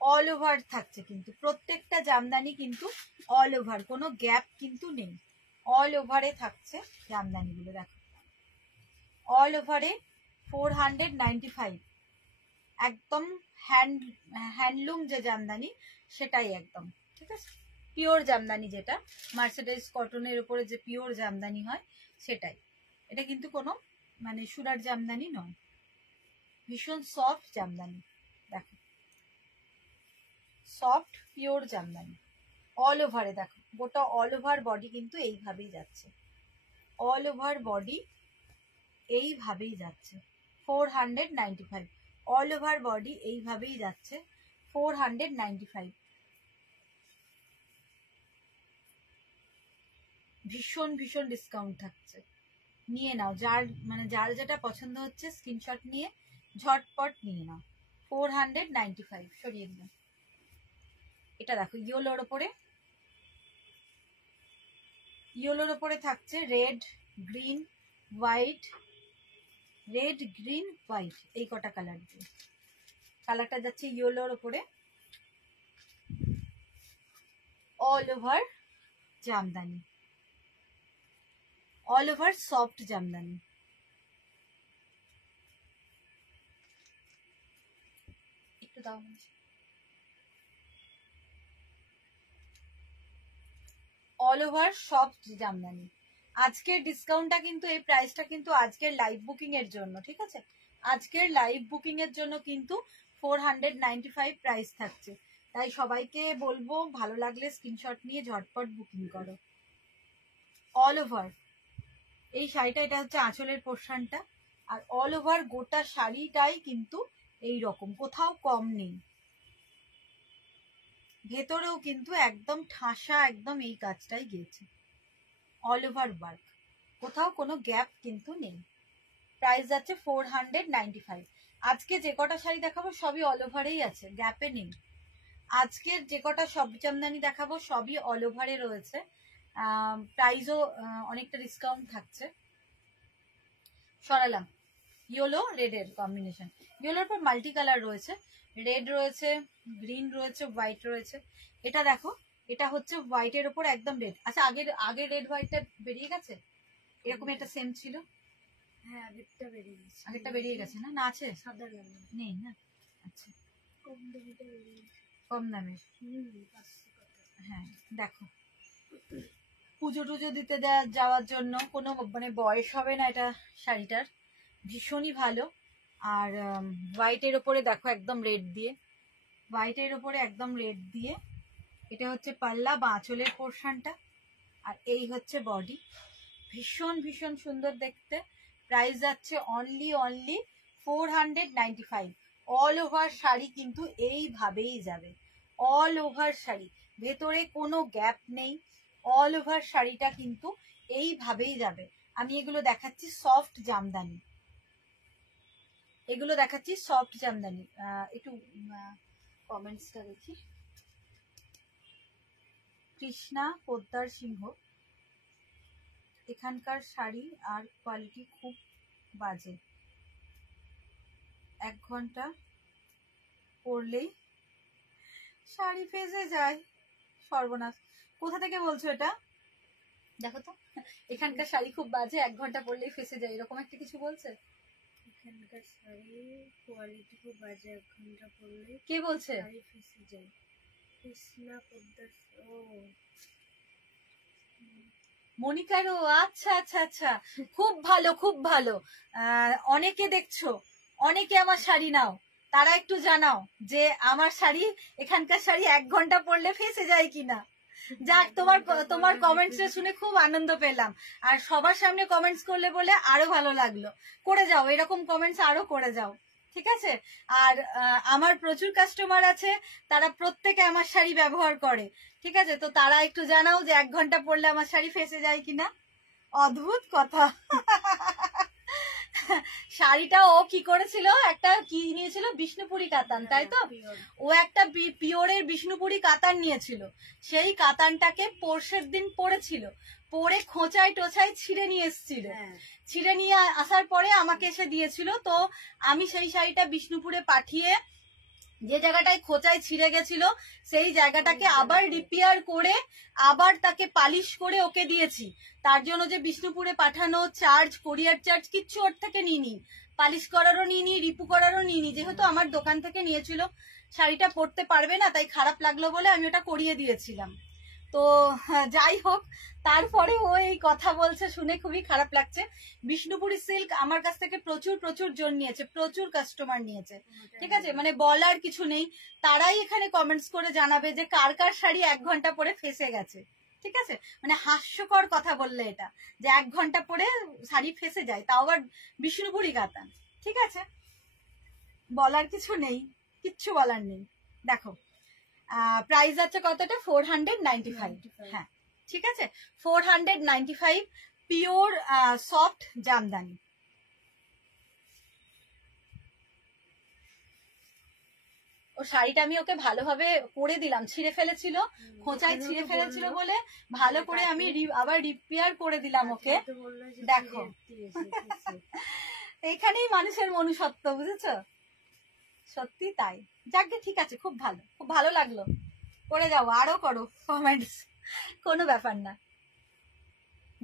অল ওভার থাকছে কিন্তু প্রত্যেকটা জামদানি, কিন্তু অল ওভার, কোনো গ্যাপ কিন্তু নেই, অল ওভারে থাকছে জামদানিগুলো। দেখো অল ওভারে 495, একদম হ্যান্ডলুম যে জামদানি সেটাই একদম, ঠিক আছে? পিওর জামদানি, যেটা মার্সেডাইজ কটনের উপরে যে পিওর জামদানি হয় সেটাই। এটা কিন্তু কোনো মানে সুরাট জামদানি নয়, ভীষণ সফট জামদানি। দেখো সফট পিওর জামদানি, অল ওভারে দেখো, গোটা অল ওভার বডি কিন্তু এইভাবেই যাচ্ছে, অল ওভার বডি এইভাবেই যাচ্ছে। 495, অল ওভার বডি এইভাবেই যাচ্ছে, 495। ভীষণ ভীষণ ডিসকাউন্ট থাকছে, নিয়ে নাও, যার মানে যার যেটা পছন্দ হচ্ছে স্ক্রিনশট নিয়ে ঝটপট নিয়ে নাও। 495 সরিয়ে দিলাম। এটা দেখো ইয়েলোর ওপরে, ইয়েলোর ওপরে থাকছে red, green, white, red, green, white, এই কটা কালার দিয়ে। কালারটা যাচ্ছে ইয়েলোর ওপরে, all over Jamdani, all over soft Jamdani. একটু দাও, অল ওভার সফট জামদানি। আজকের ডিসকাউন্টটা কিন্তু, এই প্রাইসটা কিন্তু আজকের লাইভ বুকিং এর জন্য, ঠিক আছে? আজকের লাইভ বুকিং এর জন্য কিন্তু 495 প্রাইস থাকছে। তাই সবাইকে বলবো ভালো লাগলে স্ক্রিনশট নিয়ে ঝটপট বুকিং করো। অল ওভার এই শাড়িটা, এটা হচ্ছে আঁচলের পোর্শনটা, আর অল ওভার গোটা শাড়িটাই কিন্তু এই রকম, কোথাও কম নেই। ভেতরেও কিন্তু একদম ঠাসা, একদম এই কাজটাই গিয়েছে, অল ওভার ওয়ার্ক, কোথাও কোনো গ্যাপ কিন্তু নেই। প্রাইস যাচ্ছে 495। আজকে যে কটা শাড়ি দেখাবো সবই অল ওভারেই আছে, গ্যাপে নেই। আজকের যে কটা সব জামদানি দেখাবো সবই অল ওভারে রয়েছে, প্রাইসও অনেকটা ডিসকাউন্ট থাকছে। সরালাম। ইয়েলো রেডের কম্বিনেশন। ইয়েলোর পর মাল্টি কালার রয়েছে, রেড রয়েছে, গ্রিন রয়েছে, হোয়াইট রয়েছে। এটা দেখো, এটা হচ্ছে হোয়াইটের ওপর একদম রেড। আচ্ছা, আগে রেড হোয়াইটটা বেরিয়ে গেছে? এরকম একটা সেম ছিল। হ্যাঁ, আগেরটা বেরিয়ে গেছে। আগেরটা বেরিয়ে গেছে না? না আছে? সাদা কালার নেই না? আচ্ছা, কম দামিটা বেরিয়ে গেছে। কম দামের। 500 টাকা। হ্যাঁ দেখো, পুজো টুজো দিতে যাওয়ার জন্য কোনো মানে বয়স হবে না এটা শাড়িটার, ভীষণই ভালো। আর হোয়াইটের ওপরে দেখো একদম রেড দিয়ে, হোয়াইটের ওপরে একদম রেড দিয়ে। এটা হচ্ছে পাল্লা বা আঁচলের পোর্শনটা, আর এই হচ্ছে বডি। ভীষণ ভীষণ সুন্দর দেখতে। প্রাইস যাচ্ছে অনলি 495। অল ওভার শাড়ি কিন্তু এইভাবেই যাবে, অল ওভার শাড়ি, ভেতরে কোনো গ্যাপ নেই, অল ওভার শাড়িটা কিন্তু এইভাবেই যাবে। আমি এগুলো দেখাচ্ছি সফট জামদানি, এগুলো দেখাচ্ছি সফট জামদানি। একটু কমেন্টসটা দেখি। কৃষ্ণা পোদ্দার সিংহ, এখানকার শাড়ি আর কোয়ালিটি খুব বাজে, 1 ঘন্টা পরলেই শাড়ি ফেসে যায়। সর্বনাশ, কোথা থেকে বলছো এটা? দেখো তো, এখানকার শাড়ি খুব বাজে, 1 ঘন্টা পরলেই ফেসে যায়, এরকম একটা কিছু বলছে? এখানকার শাড়ির কোয়ালিটি খুব বাজে, 1 ঘন্টা পরলে কে বলছে? শাড়ি ফেসে যায়। কৃষ্ণা পোদ্দার। ও মনিকারও? আচ্ছা আচ্ছা আচ্ছা, খুব ভালো খুব ভালো। অনেকে দেখছো, অনেকে আমার শাড়ি নাও, তারা একটু জানাও যে আমার শাড়ি, এখানকার শাড়ি 1 ঘন্টা পরলে ফেসে যায় কিনা। যাক, তোমার কমেন্টস শুনে খুব আনন্দ পেলাম, আর সবার সামনে কমেন্টস করলে বলে আরো ভালো লাগলো। করে যাও, এরকম কমেন্টস আরো করে যাও, ঠিক আছে? আর আমার প্রচুর কাস্টমার আছে, তারা প্রত্যেকে আমার শাড়ি ব্যবহার করে, ঠিক আছে? তো তারা একটু জানাও যে 1 ঘন্টা পরলে আমার শাড়ি ফেসে যায় কিনা। অদ্ভুত কথা। শাড়িটা ও কি করেছিল, একটা কি নিয়েছিল, বিষ্ণুপুরি কাতান, তাই তো? ও একটা পিওরের বিষ্ণুপুরি কাতান নিয়েছিল, সেই কাতানটাকে পরশের দিন পরেছিল, পরে খোঁচায় টোচায় ছিঁড়ে নিয়ে এসেছিল, ছিঁড়ে নিয়ে আসার পরে আমাকে এসে দিয়েছিল। তো আমি সেই শাড়িটা বিষ্ণুপুরে পাঠিয়ে, যে জায়গাটায় খোঁচায় ছিঁড়ে গেছিল সেই জায়গাটাকে আবার রিপেয়ার করে আবার তাকে পালিশ করে ওকে দিয়েছি। তার জন্য যে বিষ্ণুপুরে পাঠানো চার্জ, কোরিয়ার চার্জ কিচ্ছু ওর থেকে নিইনি, পালিশ করারও নিইনি, রিপু করারও নিইনি। যেহেতু আমার দোকান থেকে নিয়েছিল, শাড়িটা পরতে পারবে না, তাই খারাপ লাগলো বলে আমি ওটা করিয়ে দিয়েছিলাম। তো যাই হোক, তারপরে ও এই কথা বলছে, শুনে খুবই খারাপ লাগছে। বিষ্ণুপুরি সিল্ক আমার কাছ থেকে প্রচুর প্রচুর জন নিয়েছে, প্রচুর কাস্টমার নিয়েছে, ঠিক আছে? মানে বলার কিছু নেই, তারাই এখানে কমেন্টস করে জানাবে যে কার কার শাড়ি 1 ঘন্টা পরে ফেসে গেছে, ঠিক আছে? মানে হাস্যকর কথা বললে এটা, যে 1 ঘন্টা পরে শাড়ি ফেসে যায়, তাও আবার বিষ্ণুপুরি কাতান, ঠিক আছে? বলার কিছু নেই, কিচ্ছু বলার নেই। দেখো, প্রাইস আছে কতটা? 495। হ্যাঁ, ঠিক আছে, 495, পিওর সফট জামদানি। ও শাড়িটা আমি ওকে ভালোভাবে করে দিলাম, ছিঁড়ে ফেলেছিল, খোঁচায় ছিঁড়ে ফেলেছিল বলে ভালো করে আমি আবার রিপেয়ার করে দিলাম ওকে। দেখো, এইখানেই মানুষের মনুষ্যত্ব, বুঝেছো? সত্যি তাই। যাকে, ঠিক আছে, খুব ভালো, খুব ভালো লাগলো। করে যাও, আরো করো কমেন্টস, কোনো ব্যাপার না।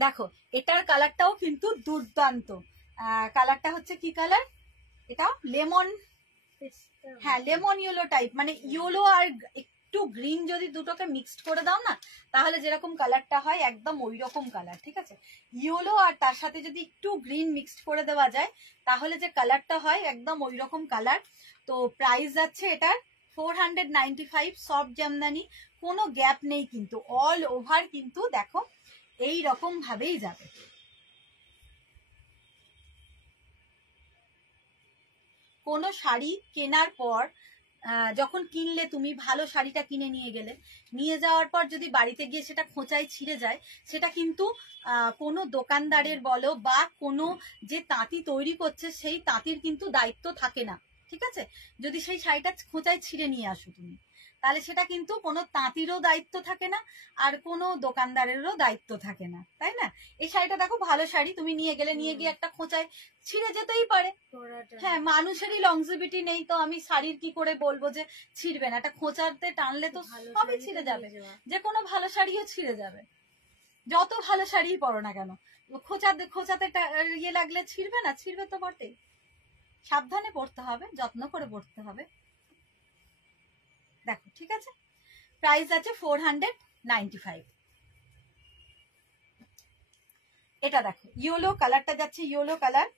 দেখো, এটার কালারটাও কিন্তু দুর্দান্ত। কালারটা হচ্ছে কি কালার? এটা লেমন, হ্যাঁ লেমন ইয়েলো টাইপ, মানে ইয়েলো আর একটু গ্রিন যদি দুটোকে মিক্সড করে দাও না, তাহলে যেরকম কালারটা হয় একদম ওই রকম কালার, ঠিক আছে? ইয়েলো আর তার সাথে যদি একটু গ্রিন মিক্সড করে দেওয়া যায়, তাহলে যে কালারটা হয় একদম ওই রকম কালার। তো প্রাইস যাচ্ছে এটার 495, সফট জামদানি, কোনো গ্যাপ নেই কিন্তু, অল ওভার কিন্তু দেখো এই রকম ভাবেই যাবে। কোনো শাড়ি কেনার পর, যখন কিনলে তুমি, ভালো শাড়িটা কিনে নিয়ে গেলে, নিয়ে যাওয়ার পর যদি বাড়িতে গিয়ে সেটা খোঁচায় ছিঁড়ে যায়, সেটা কিন্তু কোনো দোকানদারের বলো বা কোনো যে তাঁতি তৈরি করছে সেই তাঁতির কিন্তু দায়িত্ব থাকে না, ঠিক আছে? যদি সেই শাড়িটা খোঁচায় ছিঁড়ে নিয়ে আসো তুমি, তাহলে সেটা কিন্তু কোনো তাঁতিরও দায়িত্ব থাকে না, আর কোনো দোকানদারেরও দায়িত্ব থাকে না, তাই না? এই শাড়িটা দেখো ভালো শাড়ি, তুমি নিয়ে গেলে নিয়ে গিয়ে একটা খোঁচায় ছিঁড়ে যেতেই পারে। হ্যাঁ, মানুষেরই লংজিভিটি নেই, তো আমি শাড়ির কি করে বলবো যে ছিঁড়বে না? একটা খোঁচাতে টানলে তো সবই ছিঁড়ে যাবে, যে কোনো ভালো শাড়িও ছিঁড়ে যাবে, যত ভালো শাড়ি পরো না কেন, খোঁচাতে ইয়ে লাগলে ছিঁড়বে না? ছিঁড়বে তো বটেই। সাবধানে পড়তে হবে, যত্ন করে পড়তে হবে। দেখো, ঠিক আছে, প্রাইস আছে 495। এটা দেখো, ইয়েলো কালারটা যাচ্ছে, ইয়েলো কালার,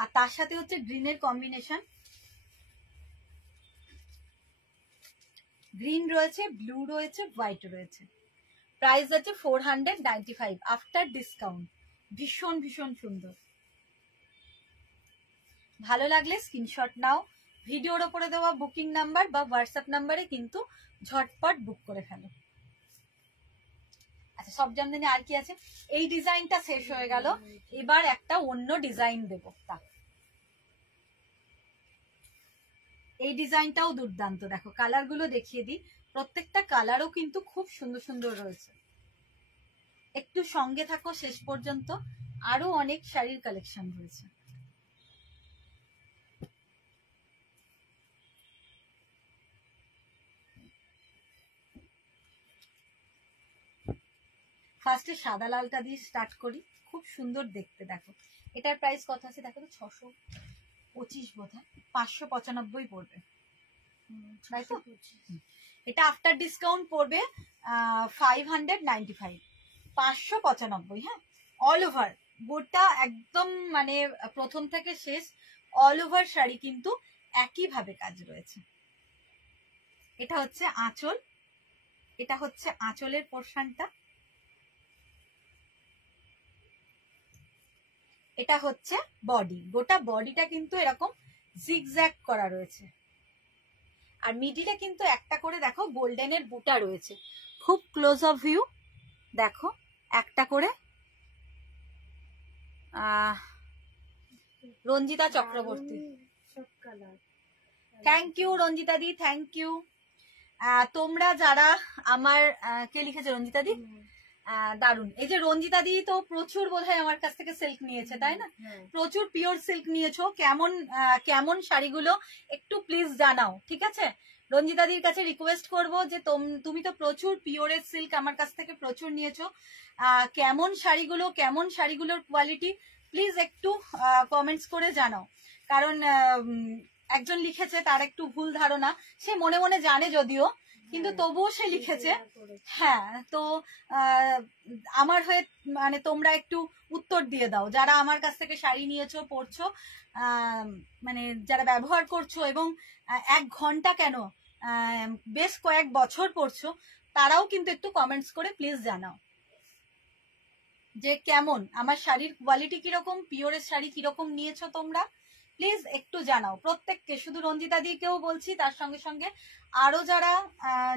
আর তার সাথে হচ্ছে গ্রিনের কম্বিনেশন, গ্রিন রয়েছে, ব্লু রয়েছে, হোয়াইট রয়েছে। প্রাইস আছে 495 আফটার ডিসকাউন্ট। ভীষণ ভীষণ সুন্দর। ভালো লাগলে স্ক্রিনশট নাও, ভিডিওর ওপরে দেওয়া বুকিং নাম্বার বা হোয়াটসঅ্যাপ নাম্বারে কিন্তু ঝটপট বুক করে ফেলো। আচ্ছা, সব জামদানি আর কি আছে? এই ডিজাইনটা শেষ হয়ে গেল, এবার একটা অন্য ডিজাইন দেব। তা এই ডিজাইনটাও দুর্দান্ত, দেখো কালার গুলো দেখিয়ে দিই, প্রত্যেকটা কালারও কিন্তু খুব সুন্দর সুন্দর রয়েছে। একটু সঙ্গে থাকো শেষ পর্যন্ত, আরো অনেক শাড়ির কালেকশন রয়েছে। ফার্স্টে সাদা লালটা দিয়ে স্টার্ট করি, খুব সুন্দর দেখতে। দেখো এটার প্রাইস কত আছে দেখো তো, 625 বোধহয়, 595 পড়বে, তাই তো? এটা আফটার ডিসকাউন্ট পড়বে 595, 595। হ্যাঁ, অল ওভার গোটা একদম, মানে প্রথম থেকে শেষ অল ওভার শাড়ি কিন্তু একইভাবে কাজ রয়েছে। এটা হচ্ছে আঁচল, এটা হচ্ছে আঁচলের পোর্শনটা, এটা হচ্ছে বডি। গোটা বডিটা কিন্তু এরকম জিগজ্যাগ করা রয়েছে, আর মিডিলে কিন্তু একটা করে দেখো গোল্ডেনের বুটা রয়েছে। খুব ক্লোজ অফ ভিউ দেখো, একটা করে Ranjita Chakraborty, thank you Ranjita di, thank you. তোমরা যারা আমার কে লিখেছে রঞ্জিতা দি, দারুন। এই যে রঞ্জিতা দি তো প্রচুর বোধহয় আমার কাছ থেকে সিল্ক নিয়েছে, তাই না? প্রচুর পিওর সিল্ক নিয়েছো। কেমন কেমন শাড়িগুলো একটু প্লিজ জানাও, ঠিক আছে? রঞ্জিতা দির কাছে রিকোয়েস্ট করবো যে তুমি তো প্রচুর পিওরের সিল্ক আমার কাছ থেকে প্রচুর নিয়েছো, কেমন শাড়িগুলো, কেমন শাড়িগুলোর কোয়ালিটি প্লিজ একটু কমেন্টস করে জানাও। কারণ একজন লিখেছে, তার একটু ভুল ধারণা, সে মনে মনে জানে যদিও, কিন্তু তবুও সে লিখেছে। হ্যাঁ, তো আমার হয়ে মানে তোমরা একটু উত্তর দিয়ে দাও, যারা আমার কাছ থেকে শাড়ি নিয়েছো, পরছো, মানে যারা ব্যবহার করছো এবং 1 ঘন্টা কেন বেশ কয়েক বছর পরছো, তারাও কিন্তু একটু কমেন্টস করে প্লিজ জানাও যে কেমন আমার শাড়ির কোয়ালিটি, কিরকম পিওরের শাড়ি কিরকম নিয়েছো তোমরা, প্লিজ একটু জানাও প্রত্যেককে। শুধু রঞ্জিতা দিকেও বলছি, তার সঙ্গে সঙ্গে আরো যারা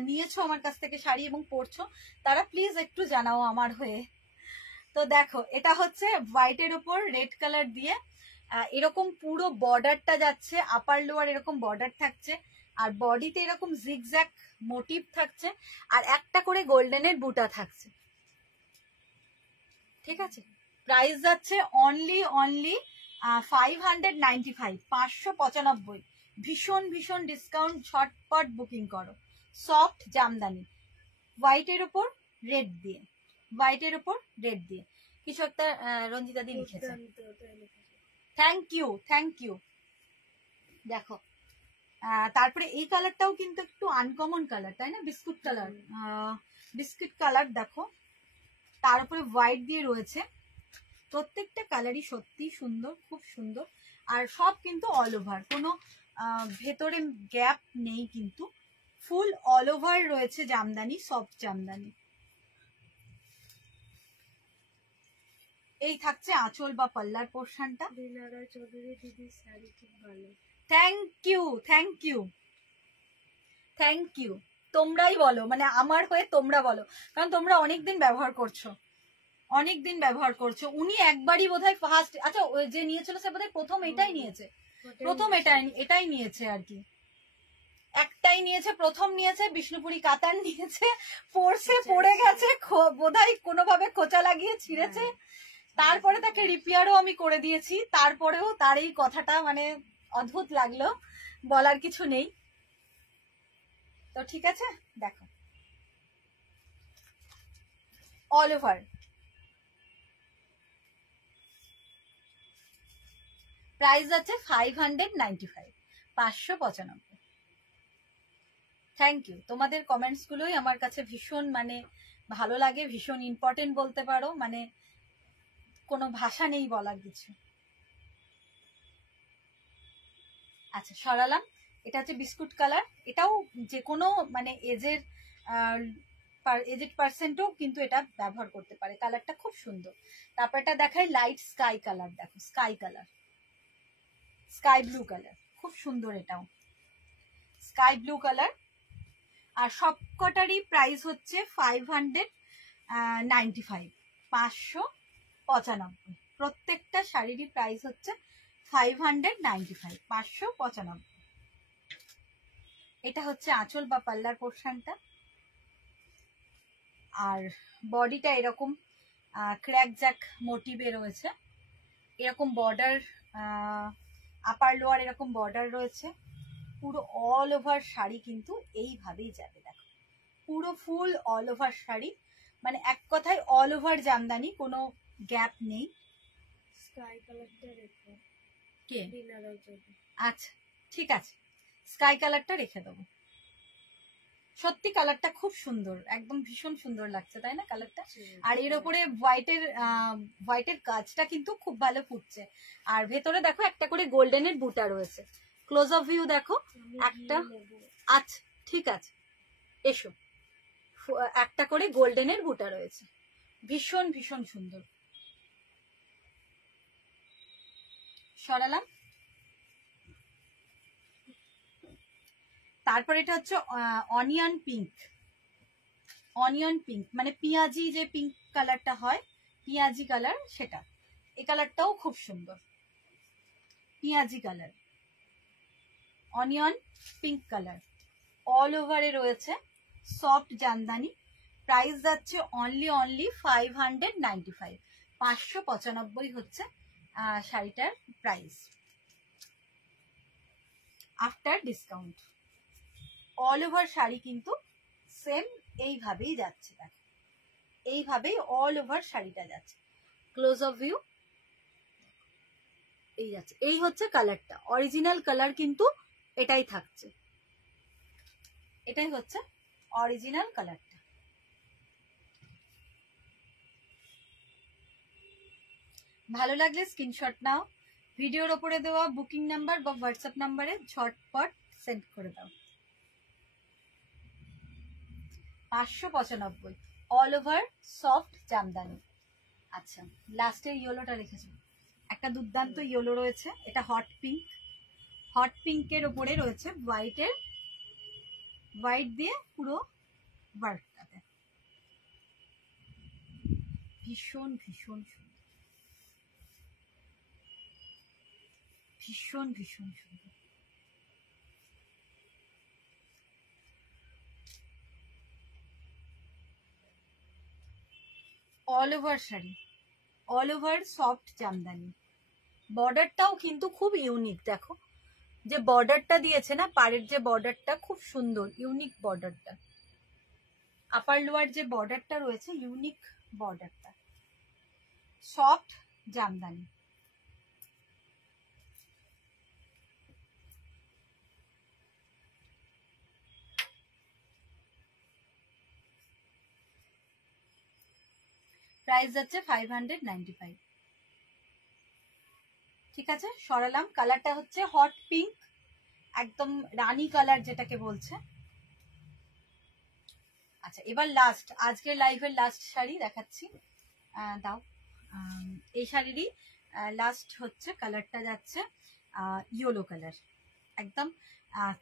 নিয়েছো আমার কাছ থেকে শাড়ি এবং পরছো, তারা প্লিজ একটু জানাও আমার হয়ে। তো দেখো, এটা হচ্ছে হোয়াইটের উপর রেড কালার দিয়ে এরকম পুরো বর্ডারটা যাচ্ছে, আপার লোয়ার এরকম বর্ডার থাকছে, আর বডিতে এরকম জিগজ্যাগ মোটিভ থাকছে, আর একটা করে গোল্ডেনের বুটা থাকছে, ঠিক আছে? প্রাইস যাচ্ছে অনলি 595, 595। ভীষণ ভীষণ ডিসকাউন্ট, ঝটপট বুকিং করো। সফট জামদানি, হোয়াইটের উপর রেড দিয়ে, হোয়াইটের উপর রেড দিয়ে কিছু একটা রঞ্জিতা দি লিখেছে, থ্যাংক ইউ, থ্যাংক ইউ। দেখো তারপরে এই কালারটাও কিন্তু একটু আনকমন কালার, তাই না? বিস্কুট কালার, বিস্কুট কালার দেখো, তার উপরে হোয়াইট দিয়ে রয়েছে। প্রত্যেকটা কালারই সত্যি সুন্দর, খুব সুন্দর, আর সব কিন্তু অল ওভার, কোনো ভেতরে গ্যাপ নেই, কিন্তু ফুল অল ওভার রয়েছে জামদানি, সফট জামদানি। এই থাকছে আঁচল বা পাল্লার পোর্শনটা। Thank you, thank you, thank you. তোমরাই বলো, মানে আমার হয়ে তোমরা বলো, কারণ তোমরা অনেকদিন ব্যবহার করছো, অনেকদিন ব্যবহার করছো। উনি একবারই বোধহয় ফার্স্ট, আচ্ছা যে নিয়েছিল সে বোধহয় প্রথম এটাই নিয়েছে, প্রথম এটাই নিয়েছে আর কি, একটাই নিয়েছে, প্রথম নিয়েছে, বিষ্ণুপুরি কাতান নিয়েছে, পড়ছে, পড়ে গেছে, বোধহয় কোনোভাবে খোঁচা লাগিয়ে ছিঁড়েছে, তারপরে তাকে রিপেয়ারও আমি করে দিয়েছি, তারপরেও তার এই কথাটা মানে অদ্ভুত লাগলো, বলার কিছু নেই। তো ঠিক আছে, দেখো অল ওভার প্রাইস আছে 595, 595। থ্যাংক ইউ, তোমাদের কমেন্টস গুলোই আমার কাছে ভীষণ মানে ভালো লাগে, ভীষণ ইম্পর্টেন্ট বলতে পারো, মানে কোনো ভাষা নেই বলার কিছু। আচ্ছা সরালাম, এটা হচ্ছে বিস্কুট কালার, এটাও যে কোনো মানে এজেড পার্সেন্টও কিন্তু এটা ব্যবহার করতে পারে, কালারটা খুব সুন্দর। তারপর এটা দেখাই লাইট স্কাই কালার, দেখো sky colour, sky blue colour, খুব সুন্দর এটাও স্কাই ব্লু কালার। আর সবকটারই প্রাইস হচ্ছে 595, 595। প্রত্যেকটা শাড়িরই প্রাইস হচ্ছে 595, 595। এটা হচ্ছে আঁচল বা পাল্লার পোর্শনটা, আর বডিটা এরকম ক্র্যাক জ্যাক মোটিভে রয়েছে, এরকম বর্ডার, আপার লোয়ার এরকম বর্ডার রয়েছে, পুরো অল ওভার শাড়ি কিন্তু এইভাবেই যাবে, দেখো পুরো ফুল অল ওভার শাড়ি, মানে এক কথায় অল ওভার জামদানি, কোনো গ্যাপ নেই। স্কাই কালারটা রেখো কে? ডিনারের জন্য। আচ্ছা ঠিক আছে, স্কাই কালারটা রেখে দেবো। সত্যি কালারটা খুব সুন্দর, একদম ভীষণ সুন্দর লাগছে, তাই না কালারটা? আর এর ওপরে হোয়াইটের কাজটা কিন্তু খুব ভালো ফুটছে, আর ভেতরে দেখো একটা করে গোল্ডেনের বুটা রয়েছে। ক্লোজ অফ ভিউ দেখো একটা, আচ্ছা ঠিক আছে এসো, একটা করে গোল্ডেনের বুটা রয়েছে, ভীষণ ভীষণ সুন্দর। সরালাম। তারপর এটা হচ্ছে অনিয়ন পিঙ্ক, অনিয়ন পিঙ্ক মানে পেঁয়াজি যে পিঙ্ক কালারটা হয়, পেঁয়াজি কালার, সেটা। এই কালারটাও খুব সুন্দর, পেঁয়াজি colour, onion pink colour, all ওভারে রয়েছে, সফট জামদানি। প্রাইস যাচ্ছে অনলি 595, 595 হচ্ছে শাড়িটার price after discount. All over sari কিন্তু সেম এইভাবেই যাচ্ছে, দেখো এইভাবেই অল ওভার শাড়িটা যাচ্ছে। ক্লোজ অফ ভিউ এই যাচ্ছে, এই হচ্ছে কালারটা, অরিজিনাল কালার কিন্তু এটাই থাকছে, এটাই হচ্ছে অরিজিনাল কালারটা। ভালো লাগলে স্ক্রিনশট নাও, ভিডিওর ওপরে দেওয়া বুকিং নাম্বার বা হোয়াটসঅ্যাপ নাম্বারে ঝটপট সেন্ড করে দাও। 595, অল ওভার সফট জামদানি। আচ্ছা লাস্টে ইয়েলোটা রেখেছো, একটা দুর্দান্ত ইয়েলো রয়েছে, এটা হট পিঙ্ক, হট পিঙ্কের ওপরে রয়েছে হোয়াইট দিয়ে পুরো ওয়ার্কটাতে, ভীষণ ভীষণ সুন্দর, ভীষণ ভীষণ সুন্দর। All over sari, all over soft Jamdani, বর্ডারটাও কিন্তু খুব ইউনিক, দেখো যে বর্ডারটা দিয়েছে না, পাড়ের যে বর্ডারটা খুব সুন্দর, ইউনিক বর্ডারটা, আপার লোয়ার যে বর্ডারটা রয়েছে ইউনিক বর্ডারটা, সফট জামদানি। প্রাইস যাচ্ছে 595। ঠিক আছে সরালাম। কালারটা হচ্ছে হট পিঙ্ক, একদম রানী কালার যেটাকে বলছে। আচ্ছা এবার লাস্ট, আজকের লাইভের লাস্ট শাড়ি দেখাচ্ছি, দাও। এই শাড়িরই লাস্ট হচ্ছে কালারটা যাচ্ছে ইয়েলো কালার, একদম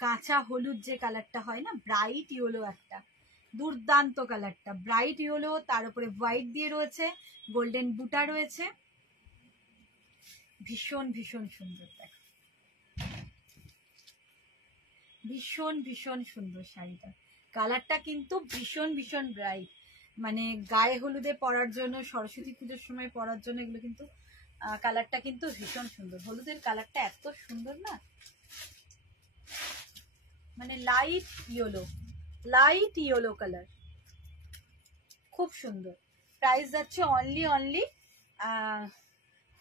কাঁচা হলুদ যে কালারটা হয় না, ব্রাইট ইয়েলো, একটা দুর্দান্ত কালারটা, ব্রাইট ইয়েলো, তার উপরে হোয়াইট দিয়ে রয়েছে, গোল্ডেন বুটা রয়েছে, ভীষণ ভীষণ সুন্দর। দেখো ভীষণ ভীষণ সুন্দর শাড়িটা, কালারটা কিন্তু ভীষণ ভীষণ ব্রাইট, মানে গায়ে হলুদে পরার জন্য, সরস্বতী পুজোর সময় পরার জন্য এগুলো কিন্তু কালারটা কিন্তু ভীষণ সুন্দর। হলুদের কালারটা এত সুন্দর না, মানে লাইট ইয়েলো কালার, খুব সুন্দর। প্রাইস যাচ্ছে অনলি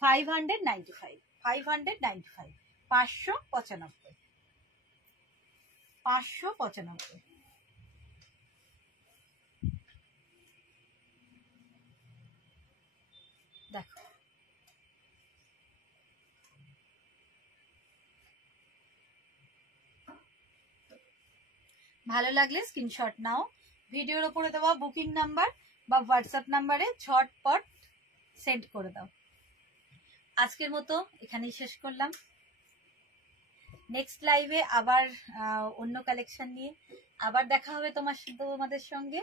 595, 595। দেখো ভালো লাগলে স্ক্রিনশট নাও, ভিডিওর উপরে দেওয়া বুকিং নাম্বার বা হোয়াটসঅ্যাপ নাম্বারে ঝটপট সেন্ড করে দাও। আজকের মতো এখানেই শেষ করলাম। নেক্সট লাইভে আবার অন্য কালেকশন নিয়ে আবার দেখা হবে তোমাদের সঙ্গে।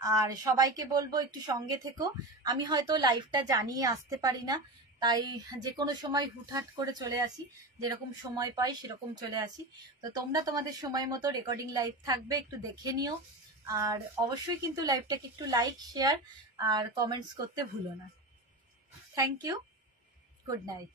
আর সবাইকে বলবো একটু সঙ্গে থেকো। আমি হয়তো লাইভটা জানিয়ে আসতে পারি না, তাই যে কোনো সময় হুটহাট করে চলে আসি, যেরকম সময় পাই সেরকম চলে আসি। তো তোমরা তোমাদের সময় মতো রেকর্ডিং লাইভ থাকবে, একটু দেখে নিও। আর অবশ্যই কিন্তু লাইভটাকে একটু লাইক, শেয়ার আর কমেন্টস করতে ভুলো না। Thank you, good night.